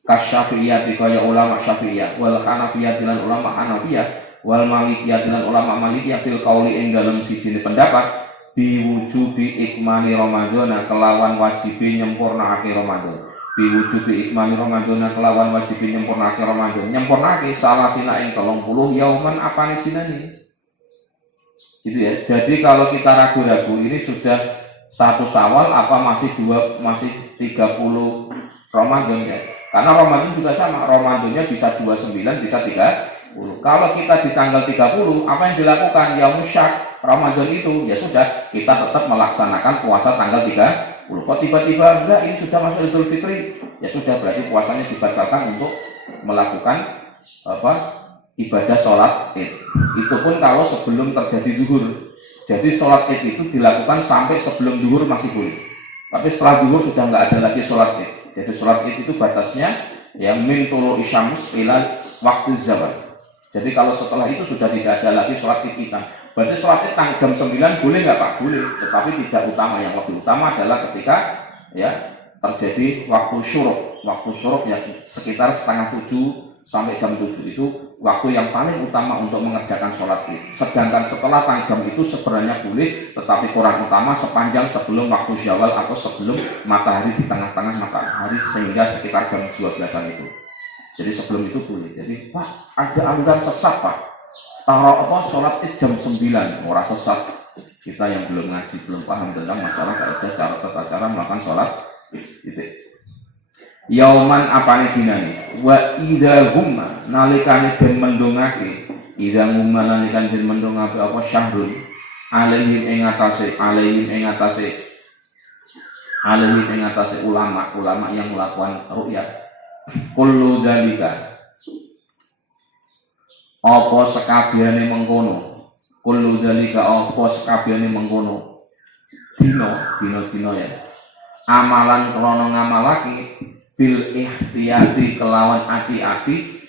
kasyafi'iyah kaya ulama Syafi'iyah wal Hanafiyah lan ulama Hanafiyah wal Malikiyah lan ulama Malikiyah fil qauli ing dalem siji pendapat diwujubi ikmani Ramadan kelawan wajibi nyempurnakake Ramadan. Diwujubi ikmani Ramadan kelawan wajibi nyempurnakake Ramadan. Nyempurnake salah sina ing 30 yauman apane dinane. Gitu ya. Jadi kalau kita ragu-ragu ini sudah 1 Syawal apa masih 30 Ramadan ya. Karena Ramadan juga sama, Ramadannya bisa 29, bisa 30. Kalau kita di tanggal 30, apa yang dilakukan? Yaumus Syak, Ramadan itu, ya sudah, kita tetap melaksanakan puasa tanggal 30. Kok tiba-tiba enggak, ini sudah masuk Idul Fitri? Ya sudah, berarti puasanya dibatalkan untuk melakukan ibadah sholat Id. Itu pun kalau sebelum terjadi zuhur. Jadi sholat Id itu dilakukan sampai sebelum zuhur masih boleh. Tapi setelah zuhur sudah nggak ada lagi sholat Id. Jadi sholat Id itu batasnya yang min tulu isyams ila waktu zawal. Jadi kalau setelah itu sudah tidak ada lagi sholat Id kita. Berarti sholat id jam 9 boleh nggak Pak? Boleh, tetapi tidak utama. Yang lebih utama adalah ketika ya terjadi waktu syuruk. Waktu syuruk ya sekitar setengah 7 sampai jam 7 itu waktu yang paling utama untuk mengerjakan sholat id. Sedangkan setelah jam itu sebenarnya boleh, tetapi kurang utama sepanjang sebelum waktu syawal atau sebelum matahari di tengah-tengah matahari sehingga sekitar jam 12-an itu. Jadi sebelum itu boleh. Jadi Pak ada aliran sesat Pak. Taruh apa sholat id jam 9 orang sesat. Kita yang belum ngaji belum paham tentang masalah cara tata cara melakukan sholat id. Yauman apane dinane wa idza humma nalikane den mendongake idza humma nalikane den mendongake apa syahrul alaihim ing atase ulama yang melakukan ru'yah kullu dzalika apa sekabehane mengkono dina ya amalan krana ngamalake bil ikhtiyati kelawan ati-ati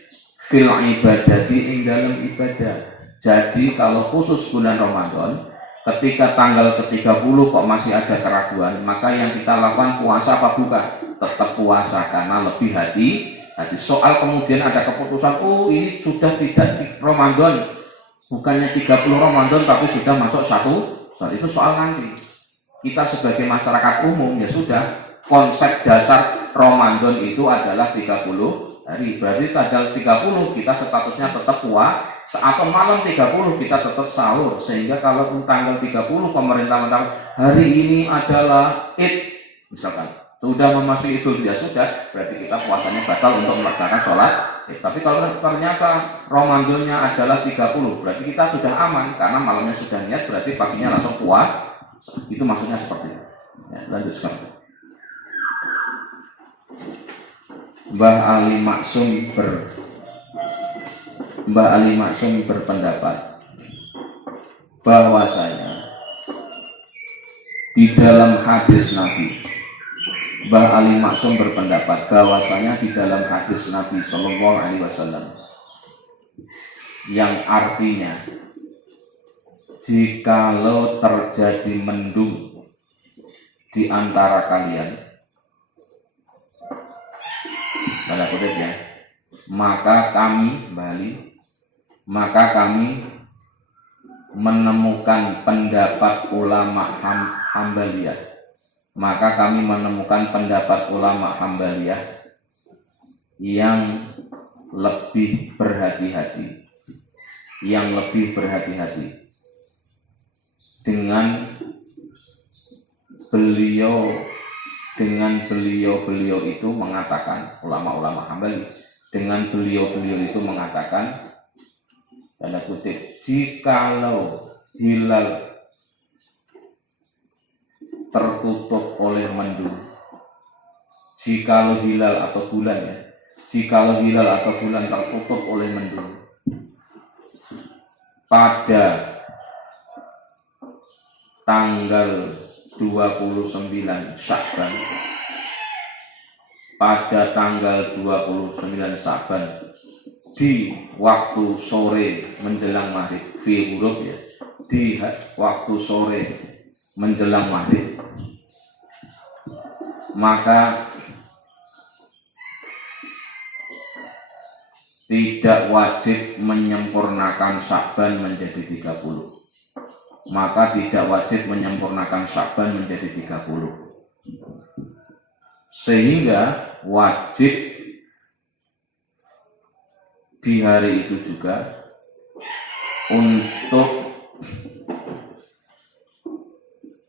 fil ibadati ing dalam ibadah. Jadi kalau khusus bulan Ramadan ketika tanggal ke-30 kok masih ada keraguan, maka yang kita lakukan puasa apa bukan? Tetap puasa karena lebih hati. Soal kemudian ada keputusan ini sudah tidak di Ramadan, bukannya 30 Ramadan tapi sudah masuk itu soal nanti. Kita sebagai masyarakat umum ya sudah, konsep dasar Ramadan itu adalah 30 hari. Berarti tanggal 30 kita statusnya tetap puasa atau malam 30 kita tetap sahur. Sehingga kalau tanggal 30 pemerintah mengatakan hari ini adalah Id misalkan, sudah memasuki Idul ya sudah, berarti kita puasanya batal untuk melaksanakan sholat Id. Tapi kalau ternyata Ramadannya adalah 30, berarti kita sudah aman karena malamnya sudah niat, berarti paginya langsung puasa. Itu maksudnya seperti itu. Ya, lanjut sekarang. Mbah Ali Maksum berpendapat bahwasanya di dalam hadis Nabi, Mbah Ali Maksum berpendapat bahwasanya di dalam hadis Nabi Shallallahu Alaihi Wasallam yang artinya jikalau terjadi mendung di antara kalian, tanda kutip ya, maka kami menemukan pendapat ulama Hambaliyah. Maka kami menemukan pendapat ulama Hambaliyah yang lebih berhati-hati, dengan beliau itu mengatakan, ulama-ulama Hambali dengan beliau itu mengatakan, tanda kutip, jikalau hilal tertutup oleh mendung, jikalau hilal atau bulan tertutup oleh mendung pada tanggal 29 Sya'ban, di waktu sore menjelang maghrib, fi huruf ya, di waktu sore menjelang maghrib, maka tidak wajib menyempurnakan Sya'ban menjadi 30. Maka tidak wajib menyempurnakan Sya'ban menjadi 30. Sehingga wajib di hari itu juga untuk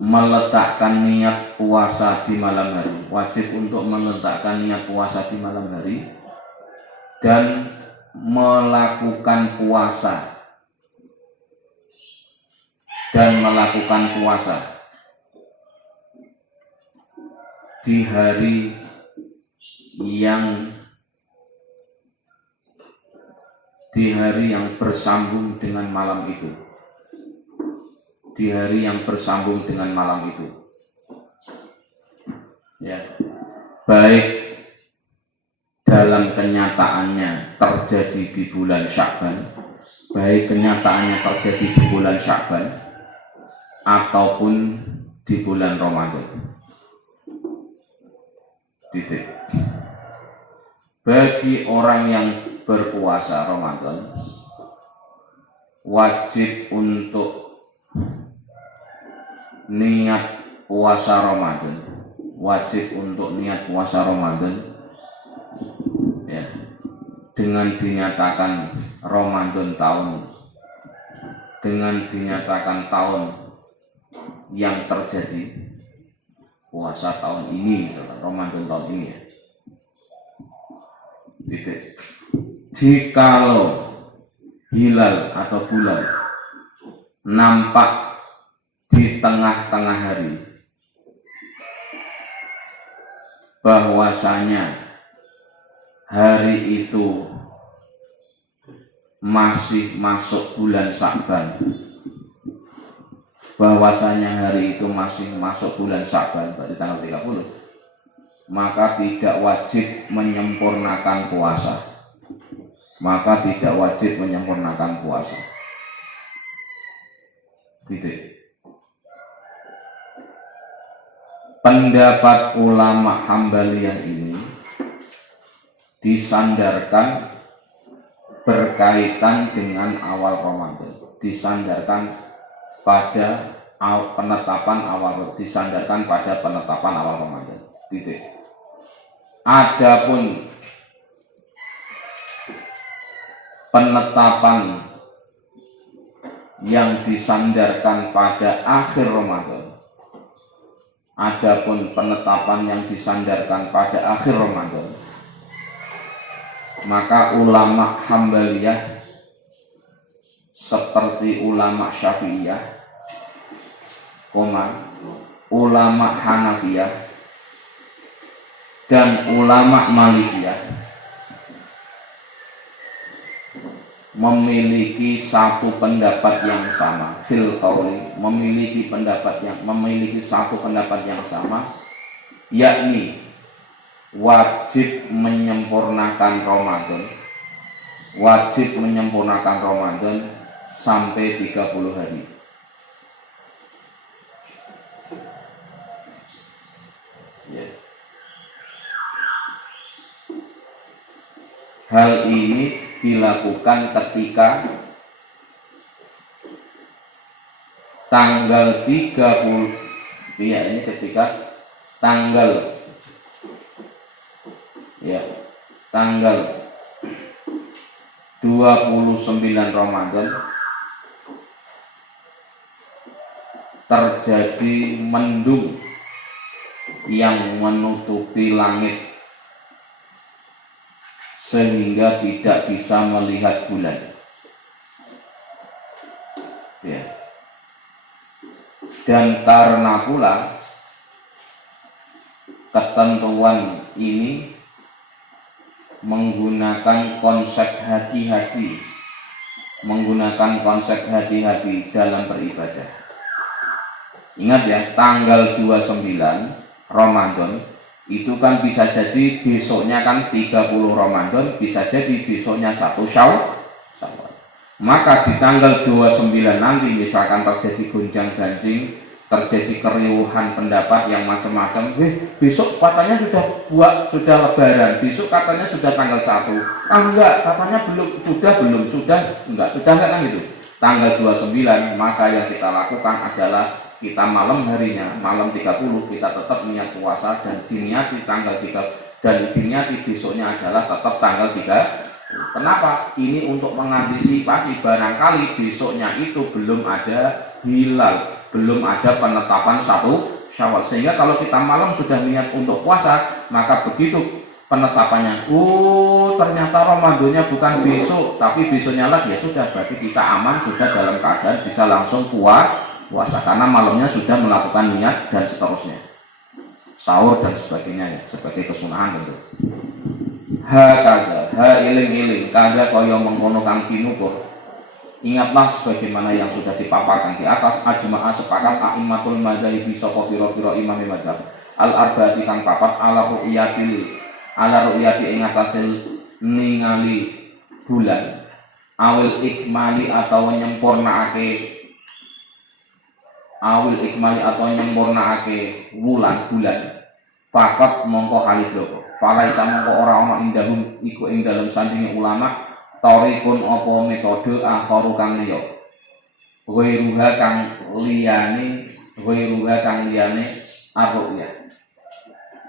meletakkan niat puasa di malam hari. Wajib untuk meletakkan niat puasa di malam hari dan melakukan puasa di hari yang bersambung dengan malam itu. Ya, baik dalam kenyataannya terjadi di bulan Sya'ban baik kenyataannya terjadi di bulan Sya'ban ataupun di bulan Ramadan. Titik. Bagi orang yang berpuasa Ramadan wajib untuk niat puasa Ramadan, wajib untuk niat puasa Ramadan ya, dengan dinyatakan Ramadan dengan dinyatakan tahun yang terjadi puasa tahun ini, Ramadan tahun ini ya. Titik. Jikalau hilal atau bulan nampak di tengah-tengah hari, bahwasanya hari itu masih masuk bulan Sya'ban, bahwasanya hari itu masih masuk bulan Sya'ban pada tanggal 30, maka tidak wajib menyempurnakan puasa. Maka tidak wajib menyempurnakan puasa. Titik. Pendapat ulama Hambaliyah ini disandarkan berkaitan dengan awal Ramadan, disandarkan pada penetapan awal, disandarkan pada penetapan awal Ramadan. Titik. Adapun penetapan yang disandarkan pada akhir Ramadan, adapun penetapan yang disandarkan pada akhir Ramadan, maka ulama Hambaliyah seperti ulama Syafi'iyah, ulama Hanafiyah dan ulama Malikiyah memiliki satu pendapat yang sama, fil qauli, memiliki satu pendapat yang sama, yakni wajib menyempurnakan Ramadan, sampai 30 hari. Ya. Hal ini dilakukan ketika tanggal 30, ya ini ketika tanggal 29 Ramadan terjadi mendung yang menutupi langit sehingga tidak bisa melihat bulan. Ya. Dan karena pula ketentuan ini menggunakan konsep hati-hati dalam beribadah. Ingat ya, tanggal 29 Ramadan itu kan bisa jadi besoknya kan 30 Ramadan, bisa jadi besoknya 1 Syawal. Maka di tanggal 29 nanti misalkan terjadi gonjang-ganjing, terjadi keriuhan pendapat yang macam-macam, besok katanya sudah lebaran, besok katanya sudah tanggal 1. Enggak, katanya sudah enggak kan gitu. Tanggal 29, maka yang kita lakukan adalah kita malam harinya, malam 30 kita tetap niat puasa dan diniati tanggal 3 dan diniati besoknya adalah tetap tanggal 3. Kenapa? Ini untuk mengantisipasi barangkali besoknya itu belum ada hilal, belum ada penetapan 1 Syawal. Sehingga kalau kita malam sudah niat untuk puasa, maka begitu penetapannya, ternyata Ramadannya bukan besok, tapi besoknya lagi, ya sudah, berarti kita aman, sudah dalam keadaan bisa langsung puasa karena malamnya sudah melakukan niat dan seterusnya, sahur dan sebagainya ya, sebagai kesunahan tentu. Iling-iling kaga kaya mengkono kang pinukur. Ingatlah sebagaimana yang sudah dipaparkan di atas, ajma'a sepakat a'immatul madzhabi sapa pira-pira imam madzhab al-arba'ati kang papat ala ru'yati ing atase ningali bulan awil ikmali atau nyempurnaake bulan fakat mongko halidoko falai mongko ora ana indahum iku ing dalem sandinge ulama tarikun apa metode akharu kang liya ghairuha kang liyane arru'ya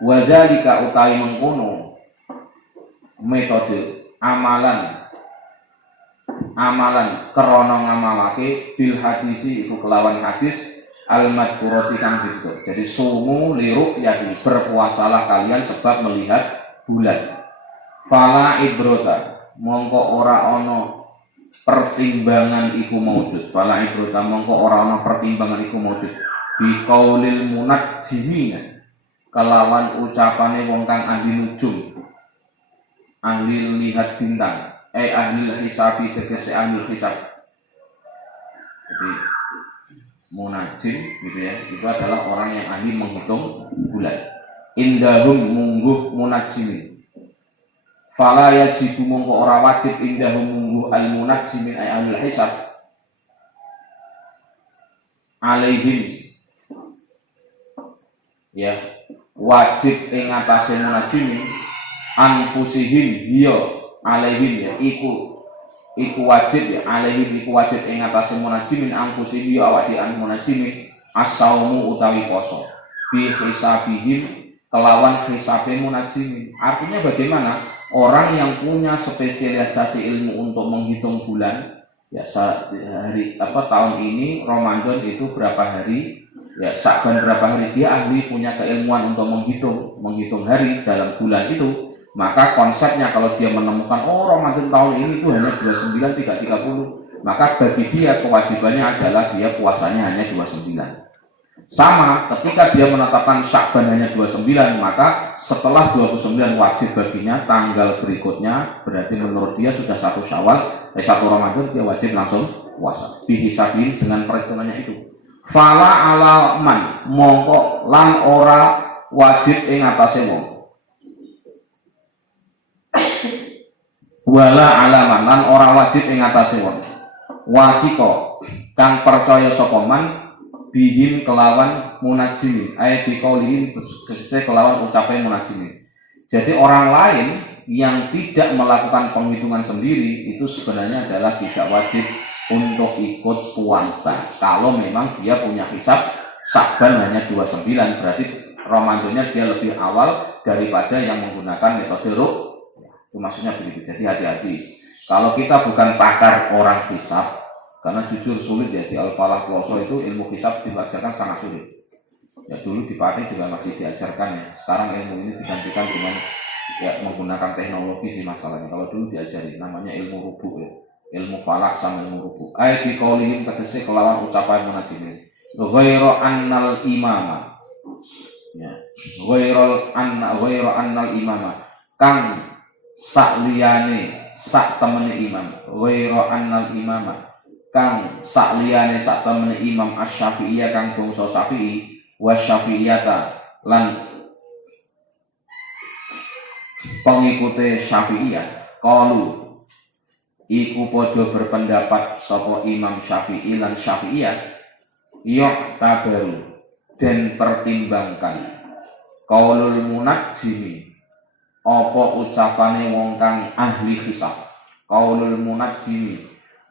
wadzalika utawi mengkono metode amalan krana ngamalake bil hadisi iku kelawan hadis al-madkurati kang gitu. Jadi sumu liruk yadi berpuasalah kalian sebab melihat bulan. Fala ibrota mongko ora ono pertimbangan iku maujud. Fala ibrota mongko ora ono pertimbangan iku maujud. Bi qaulil munajjimina kelawan ucapane wong kang ahli nujum, ahli lihat bintang, ahli hisabi tegese ahli hisab. Jadi munajim gitu ya, itu adalah orang yang ahli menghitung bulan. Indahum mungguh munajimin fala yajibu mongko ora wajib indahum mungguh al munajimin ay ahli hisab alaihim ya wajib ing atase munajimin anfusihim hiya alaihim ya iku wajib ya alaihim iku wajib ing atase munajimin angkusi ya awak di munajimin as-saumu utawi poso bi hisabihim kelawan hisabe munajimin. Artinya bagaimana orang yang punya spesialisasi ilmu untuk menghitung bulan ya hari tahun ini Ramadan itu berapa hari ya Sya'ban berapa hari, dia ahli punya keilmuan untuk menghitung hari dalam bulan itu. Maka konsepnya kalau dia menemukan Ramadan tahun ini itu hanya 29 tidak 30, maka bagi dia kewajibannya adalah dia puasanya hanya 29. Sama ketika dia menetapkan Sya'ban hanya 29, maka setelah 29 wajib baginya tanggal berikutnya berarti menurut dia sudah 1 Ramadan dia wajib langsung puasa. Dihisabin dengan perhitungannya itu. Fala alaman mongko lan ora wajib ing atase wong. Wala alaman lan ora wajib ing atase wong wasiko kang percaya sapa man bihim kelawan munajimin ayat biqaulihim tegese kelawan ucapan munajimin. Jadi orang lain yang tidak melakukan penghitungan sendiri itu sebenarnya adalah tidak wajib untuk ikut puasa kalau memang dia punya hisab Sya'ban hanya 29, berarti Ramadannya dia lebih awal daripada yang menggunakan metode itu maksudnya begitu. Jadi hati-hati kalau kita bukan pakar orang hisab, karena jujur sulit ya di Al-Falah Ploso itu ilmu hisab diajarkan sangat sulit ya. Dulu di Pati juga masih diajarkan ya, sekarang ilmu ini digantikan dengan ya menggunakan teknologi sih masalahnya. Kalau dulu diajari namanya ilmu rubu ya, ilmu falak sama ilmu rubu. Ayat di qaulihim tegese kelawan ucapan munajimin ghairu annal imama ya ghairu annal imama kang sakliyane sak temene imam ghairu annal imama kang sakliyane sak temene imam asy-Syafi'iyah kang bangsa Syafi'i wa Syafi'iyata lan pengikute Syafi'iyah qalu iku padha berpendapat sapa Imam Syafi'i lan Syafi'iyah yok tabaru dan pertimbangkan qaulul munajjimi apa ucapane wong kang ahli hisab. Qaulul munajjimi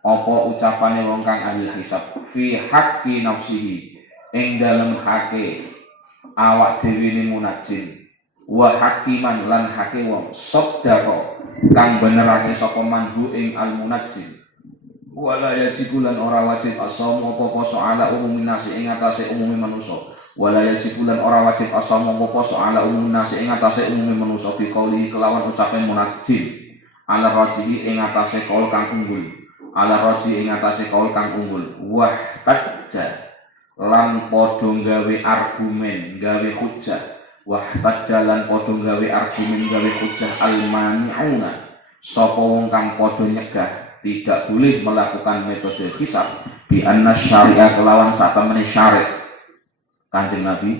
apa ucapane wong kang ahli hisab fi haqqi nafsihi ing dalem hake awak dhewe ni munajjim wa hakiman lan hake wong sadaqah kang benerake sapa manhu ing al munajjim wala yajibulan ora wajib asamu apa poso ala umumin nasi ing atase umumi manusa wala yajibulan ora wajib asamu apa poso ala umumin nasi ing atase umumi manusa bi qauli kelawan ucapan munajjim ala rajih ing atase kaul kang unggul ala rajih ing atase kaul kang unggul wah tajja lan padha gawe argumen gawe hujjah wah tajjalan padha gawe argumen gawe hujjah al-mani'una sapa wong kang padha nyegah tidak boleh melakukan metode hisab bi anna syariah kelawan satemene syariat Kanjeng Nabi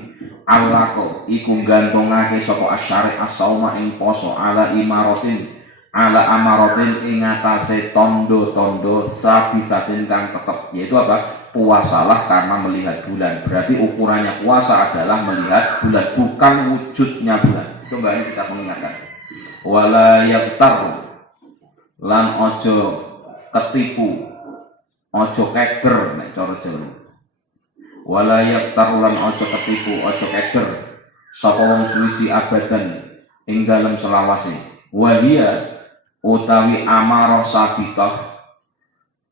allaqo iku gantungake sapa asyari as-sauma ing poso ala imaratin ala amarotin ing atase tondo-tondo sabitatin kang tetep, yaitu apa? Puasalah karena melihat bulan. Berarti ukurannya puasa adalah melihat bulan, bukan wujudnya bulan. Itu mbak kita mengingatkan. Wala yaktar lan ojo ketipu, ojo keker nek cara Jawa. Wala yaktar lan ojo ketipu, ojo keker sapa wong suci abadan ing dalem selawase. Wahia utawi amarah sabitah,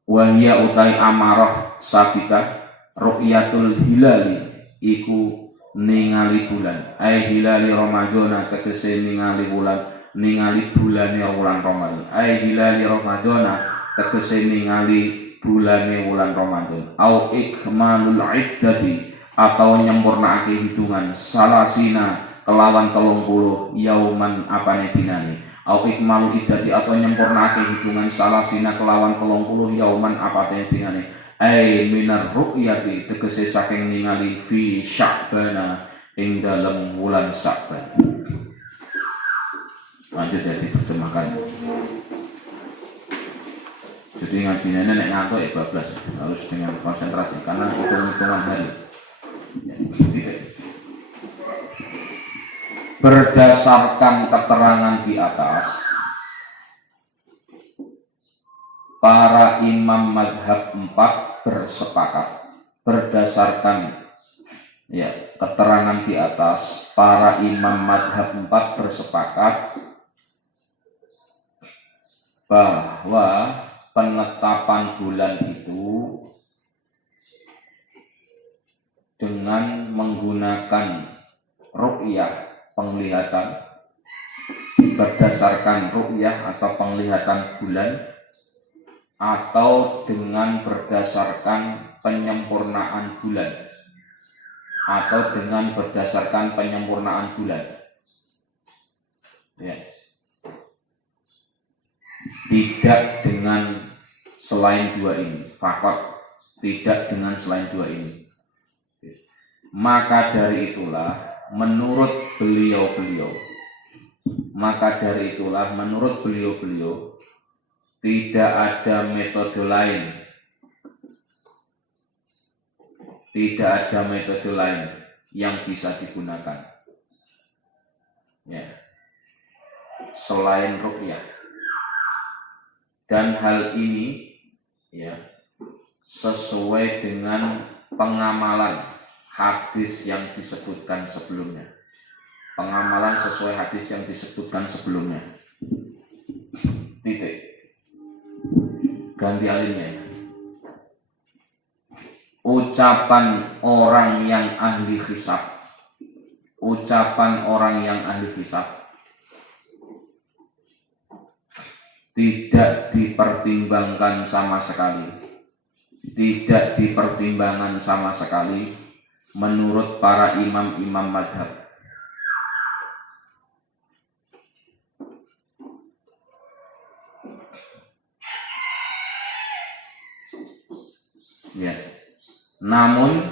wahia utawi amarah sabitah, ru'yatul hilali iku ningali bulan, ai hilali Ramadhana tegese ningali bulan, ningali bulane wulan Ramadan, ai hilali Ramadhana tegese ningali bulane wulan Ramadan, au ikmalul iddati atau nyempurnake hitungan salasina kelawan 30 yauman apane dinane, au ikmalu iddati atau nyempurnake hitungan salasina kelawan 30 yauman apane dinane, ai minar ru'yati tegese saking ningali fi Sya'bana ing dalem wulan Sya'ban. Lanjut ya diterjemahkan. Jadi ngajinya nek ngantuk ya bablas, harus dengan konsentrasi karena hitung-hitungan hari. Ya, berdasarkan keterangan di atas, para imam madhab 4 bersepakat. Berdasarkan keterangan di atas, para imam madhab 4 bersepakat bahwa penetapan bulan itu dengan menggunakan ru'yah, penglihatan, berdasarkan ru'yah atau penglihatan bulan, atau dengan berdasarkan penyempurnaan bulan, atau dengan berdasarkan penyempurnaan bulan. Ya. Tidak dengan selain dua ini, fakot tidak dengan selain dua ini. Maka dari itulah menurut beliau-beliau tidak ada metode lain yang bisa digunakan selain ruqyah. Dan hal ini sesuai dengan pengamalan hadis yang disebutkan sebelumnya. Pengamalan sesuai hadis yang disebutkan sebelumnya. Titik. Ganti alinnya. Ucapan orang yang ahli hisab. Ucapan orang yang ahli hisab tidak dipertimbangkan sama sekali. Tidak dipertimbangkan sama sekali menurut para imam-imam madhab. Ya. Namun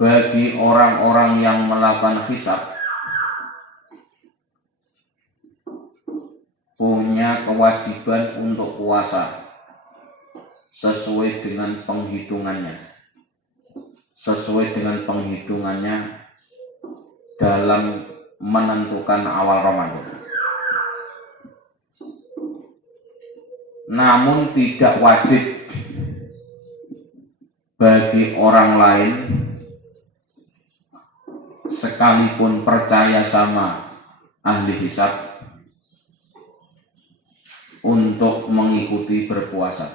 bagi orang-orang yang melakukan hisab punya kewajiban untuk puasa sesuai dengan penghitungannya dalam menentukan awal Ramadan. Namun tidak wajib bagi orang lain sekalipun percaya sama ahli hisab untuk mengikuti berpuasa.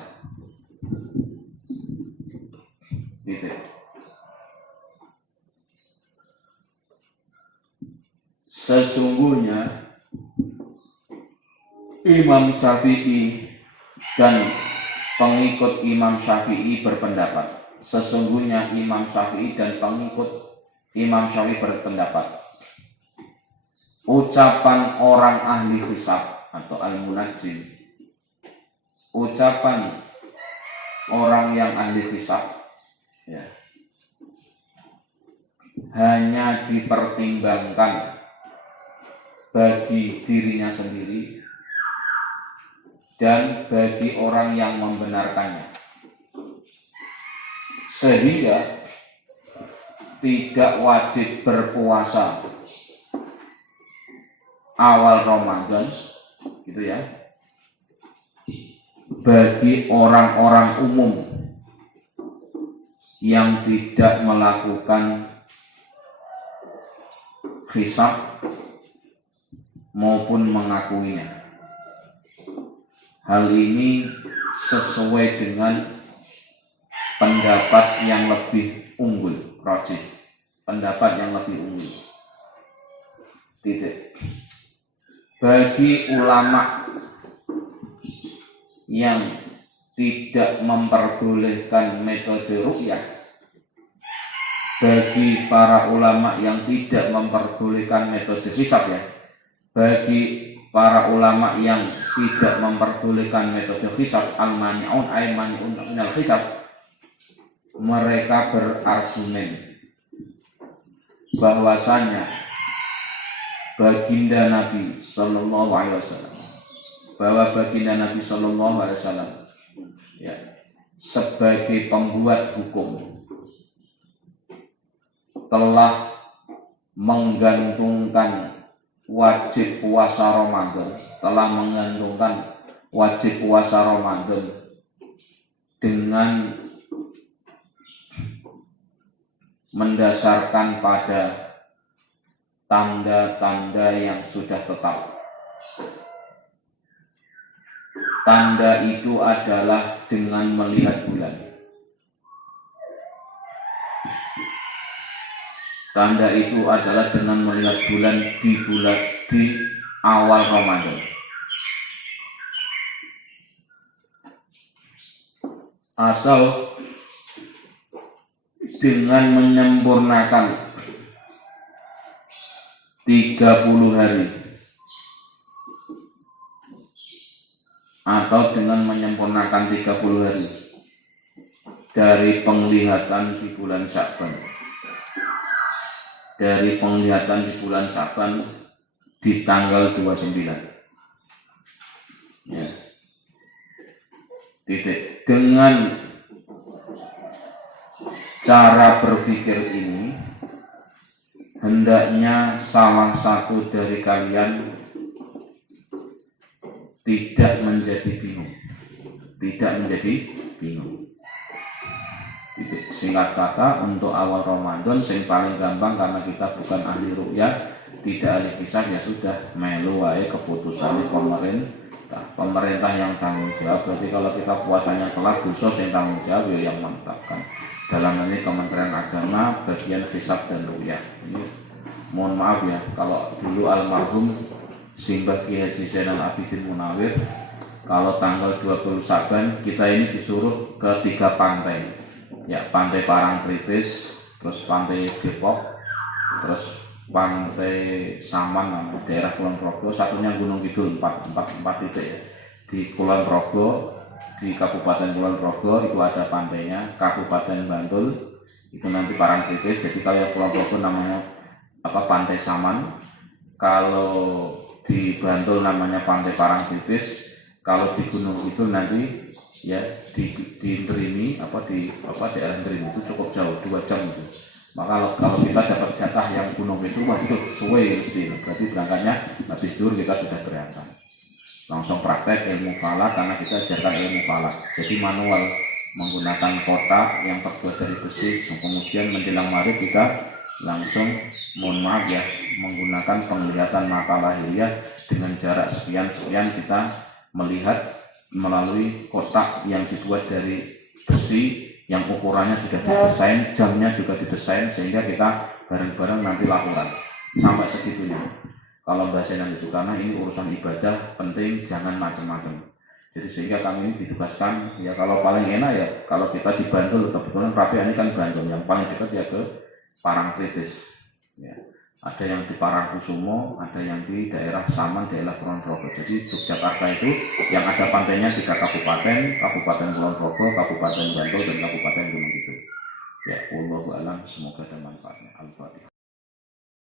Gitu. Sesungguhnya Imam Syafi'i dan pengikut Imam Syafi'i berpendapat. Sesungguhnya Imam Syafi'i dan pengikut Imam Syafi'i berpendapat. Ucapan orang ahli hisab atau al-munajjim, ucapan orang yang ahli hisab hanya dipertimbangkan bagi dirinya sendiri dan bagi orang yang membenarkannya, sehingga tidak wajib berpuasa awal Ramadan gitu ya bagi orang-orang umum yang tidak melakukan hisab maupun mengakuinya. Hal ini sesuai dengan pendapat yang lebih unggul, rajih, pendapat yang lebih unggul. Titik. Bagi ulama yang tidak memperbolehkan metode ruqyah, bagi para ulama yang tidak memperbolehkan metode hisab ya, bagi para ulama yang tidak memperbolehkan metode hisab, al-mani'un ay mani'un minal hisab, mereka berargumen bahwasanya baginda Nabi Sallallahu Alaihi Wasallam, bahwa baginda Nabi Sallallahu Alaihi Wasallam ya, sebagai pembuat hukum telah menggantungkan wajib puasa Ramadan, telah menggantungkan wajib puasa Ramadan dengan mendasarkan pada tanda-tanda yang sudah tetap. Tanda itu adalah dengan melihat bulan. Tanda itu adalah dengan melihat bulan di awal Ramadan. Atau dengan menyempurnakan 30 hari, atau dengan menyempurnakan 30 hari dari penglihatan di bulan Sya'ban, dari penglihatan di bulan Sya'ban di tanggal 29 ya. Titik. Dengan cara berpikir ini, hendaknya salah satu dari kalian tidak menjadi bingung. Tidak menjadi bingung. Singkat kata, untuk awal Ramadan yang paling gampang, karena kita bukan ahli ruqyah, tidak ahli kisah, ya sudah melu wae keputusan pemerintah. Pemerintah yang tanggung jawab. Berarti kalau kita puasanya telah, khusus yang tanggung jawab ya yang menetapkan. Dalam ini Kementerian Agama bagian hisab dan ruqyah. Ini mohon maaf ya, kalau dulu almarhum Simbah Ki Haji Zainal Abidin Munawir, kalau tanggal 20 Saban kita ini disuruh ke 3 pantai ya, Pantai Parangtritis, terus Pantai Depok, terus Pantai Saman, daerah Kulon Progo, satunya Gunung Kidul, 4 titik ya. Di Kulon Progo, di Kabupaten Kulon Progo itu ada pantainya. Kabupaten Bantul itu nanti Parangtritis. Jadi kalau Kulon Progo namanya Pantai Saman, kalau di Bantul namanya Pantai Parangtritis, kalau di Gunung itu nanti ya di Ndrimi daerah Ndrimi itu cukup jauh, 2 jam itu. Maka kalau kita dapat jatah yang gunung itu waduh suwe mesti. Berarti berangkatnya habis zuhur kita sudah berangkat. Langsung praktek ilmu falak, karena kita ajarkan ilmu falak. Jadi manual menggunakan kotak yang terbuat dari besi, kemudian menjelang maghrib kita langsung, mohon maaf ya, menggunakan penglihatan mata lahiriah dengan jarak sekian kita melihat melalui kotak yang dibuat dari besi yang ukurannya sudah didesain, jamnya juga didesain, sehingga kita bareng-bareng nanti laporan sampai segitunya. Kalau bahasanya itu, karena ini urusan ibadah penting, jangan macam-macam. Jadi sehingga kami ini ditugaskan ya, kalau paling enak ya kalau kita di Bantul, kebetulan Rapi ini kan Bantul, yang paling dekat ya ke Parangtritis ya. Ada yang di Parangkusumo, ada yang di daerah Saman, daerah Kulon Progo. Jadi Yogyakarta itu yang ada pantainya 3 kabupaten, Kabupaten Kulon Progo, Kabupaten Bantul, dan Kabupaten Gunung Kidul. Ya, wallahu a'lam, semoga ada manfaatnya.